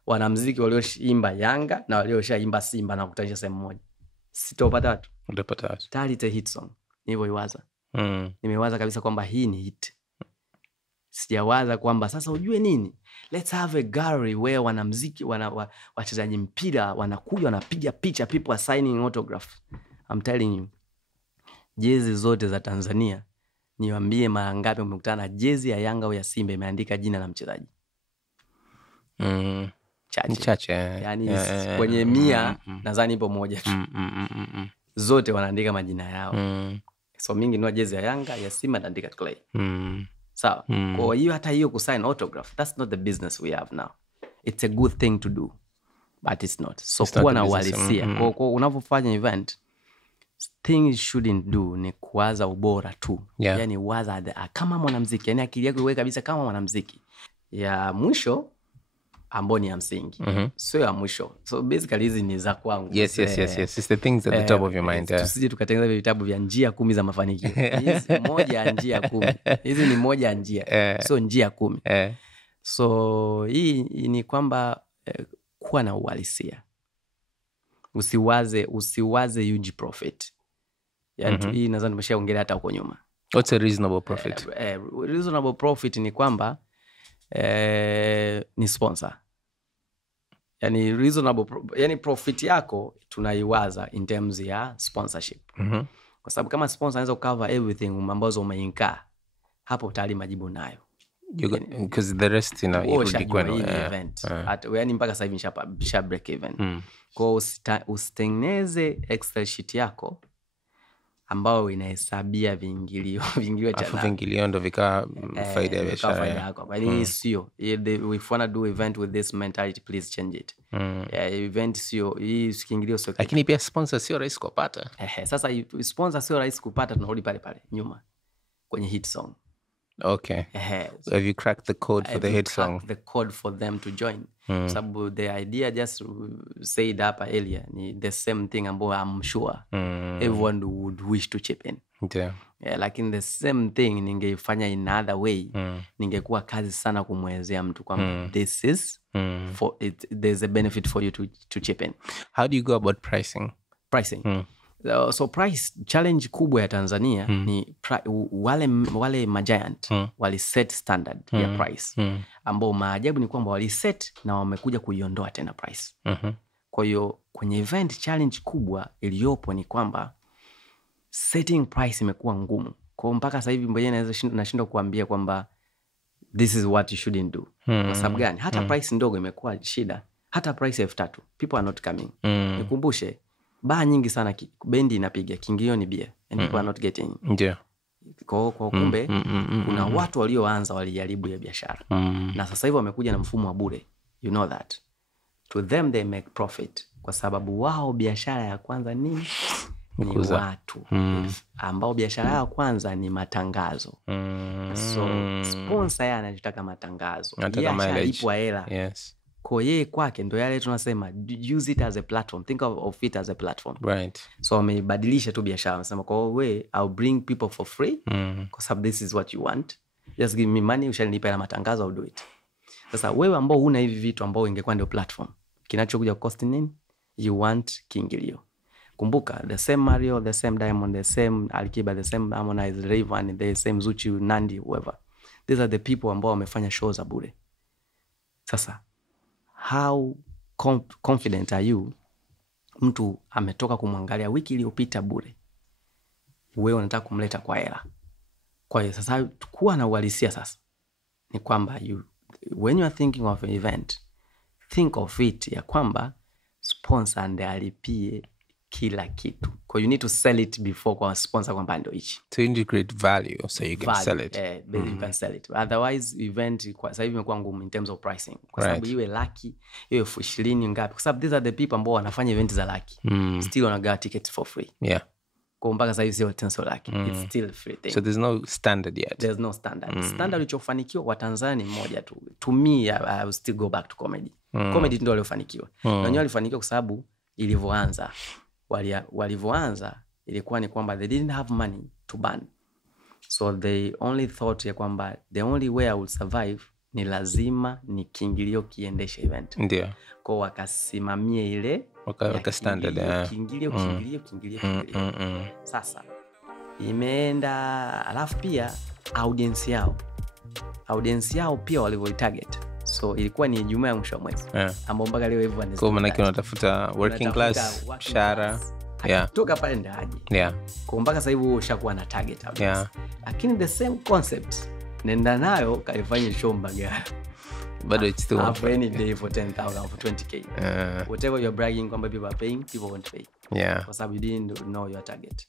Wanamuziki walioimba Yanga na walioshaimba Simba na kukutanisha sehemu moja. Sitopata watu. Utapata watu. Tayari ita hit song. Nilivyoiwaza. Nimewaza kabisa kwamba hii ni hit. Sijawaza kwamba sasa ujue nini? Let's have a gallery where wanamuziki wachezaji mpira wanakuja wanapiga picha, people are signing autograph. I'm telling you. Jezi zote za Tanzania, niwaambie mara ngapi umekutana na jezi ya Yanga au ya Simba imeandika jina la mchezaji? Chache. Yani kwenye 100 nadhani ipo moja tu. Zote wanaandika majina yao. So mingi nua jezi ya Yanga, ya Simba naandika Clay. Sawa. Kwa hiyo hata hiyo kusign autograph, that's not the business we have now. It's a good thing to do, but it's not. So kuwa na uhalisia. Kwa unapofanya event, things shouldn't do ni kuwaza ubora tu. Yani waza kama mwanamuziki, yani akili yako iwe kabisa kama mwanamuziki. Ya mwisho ambao ni ya msingi. Sio ya mwisho. So basically hizi ni za kwangu. Yes. It's the things at the top of your mind. Tusije tukatengeneza vitabu vya njia 10 za mafanikio. Hizi moja ya njia 10. Hizi ni moja ya njia. So njia 10. So hii ni kwamba kuwa na uhalisia. Usiwaze huge profit. Yani hii nadhani tumeshaongelea hata huko nyuma. What's a reasonable profit? Reasonable profit ni kwamba ni sponsor. Yani reasonable yani profit yako tunaiwaza in terms ya sponsorship. Kwa sababu kama sponsor anaweza cover everything ambazo umeinkaa, hapo tayari majibu nayo. Because the rest event. Yani mpaka sasa hivi nisha break even. Kwa usitengeneze Excel sheet yako ambao inahesabia vingilio cha vingilio ndo vika faida ya biashara yako. Yaani sio if wanna do event with this mentality, please change it. Event sio hii kiingilio sio. Lakini pia sponsor sio rahisi kupata. Sasa sponsor sio rahisi kupata, tunarudi pale nyuma kwenye hit song. Okay. So have you cracked the code for the hit song? The code for them to join. Sababu the idea just said hapa earlier ni the same thing ambayo I'm sure everyone would wish to chip in. Lakini the same thing ningeifanya in another way, ningekuwa kazi sana kumwelezea mtu kwamba this is for it, there's a benefit for you to chip in. How do you go about pricing? So price challenge kubwa ya Tanzania ni wale majiant wali set standard ya price ambao maajabu ni kwamba wali set na wamekuja kuiondoa tena price. Kwa hiyo kwenye event challenge kubwa iliyopo ni kwamba setting price imekuwa ngumu. Kwa mpaka sasa hivi mwenyewe nashindwa kuambia kwamba this is what you shouldn't do. Kwa sababu gani? Hata price ndogo imekuwa shida. Hata price 3,000 people are not coming. Nikumbushe baa nyingi sana bendi inapiga kiingilio ni beer and people are not getting. Kwa kumbe kuna watu walioanza walijaribu ya biashara. Na sasa hivi wamekuja na mfumo wa bure. You know that. To them they make profit kwa sababu wao biashara ya kwanza ni watu. Ambao biashara ya kwanza ni matangazo. So sponsor yeye anataka matangazo. Yeye alipwa hela. Kwa yeye kwake ndo yale tunasema use it as a platform, think of it as a platform. So wamebadilisha tu biashara, wanasema kwa wewe I'll bring people for free kwa sababu this is what you want, just give me money, ushanilipa hela matangazo, I'll do it. Sasa wewe ambao huna hivi vitu ambao ingekuwa ndio platform, kinachokuja cost nini? You want kiingilio. Kumbuka the same Mario, the same Diamond, the same Alikiba, the same Harmonize, Rayvanny, the same Zuchu, Nandi, whoever, these are the people ambao wamefanya shows za bure. Sasa how confident are you mtu ametoka kumwangalia wiki iliyopita bure, wewe unataka kumleta kwa hela? Kwa hiyo sasa kuwa na uhalisia sasa ni kwamba when you are thinking of an event, think of it ya kwamba sponsor ndiye alipie kila kitu. Kwa you need to sell it before kwa sponsor kwamba ndio hichi. To integrate value so you can sell it. You can sell it. Otherwise event kwa sasa hivi imekuwa ngumu in terms of pricing. Kwa sababu iwe laki, iwe 20,000 ngapi. Kwa sababu these are the people ambao wanafanya event za laki. Still wanagawa tickets for free. Kwa mpaka sasa hivi sio tenso laki. It's still free thing. So there's no standard yet. There's no standard. Standard ulichofanikiwa wa Tanzania ni moja tu. To me I will still go back to comedy. Comedy ndio waliofanikiwa. Na wenyewe walifanikiwa kwa sababu ilivyoanza. Walivyoanza ilikuwa ni kwamba they didn't have money to burn, so they only thought ya kwamba the only way I will survive ni lazima ni kiingilio kiendeshe event. Ndio. Kwa wakasimamia ile waka standard kiingilio. Sasa imeenda, alafu pia audience yao pia walivyoitarget. So ilikuwa ni Ijumaa ya mwisho wa mwezi ambao mpaka leo hivyo ni kwa maana yake unatafuta working class shara kutoka pale ndaje. Kwa mpaka sasa hivi ushakuwa na target audience. Lakini the same concept nenda nayo kaifanya show Mbagala. But it's still any day for 10,000 for 20k. Whatever you're bragging kwamba people are paying, people won't pay. Yeah. Because you didn't know your target.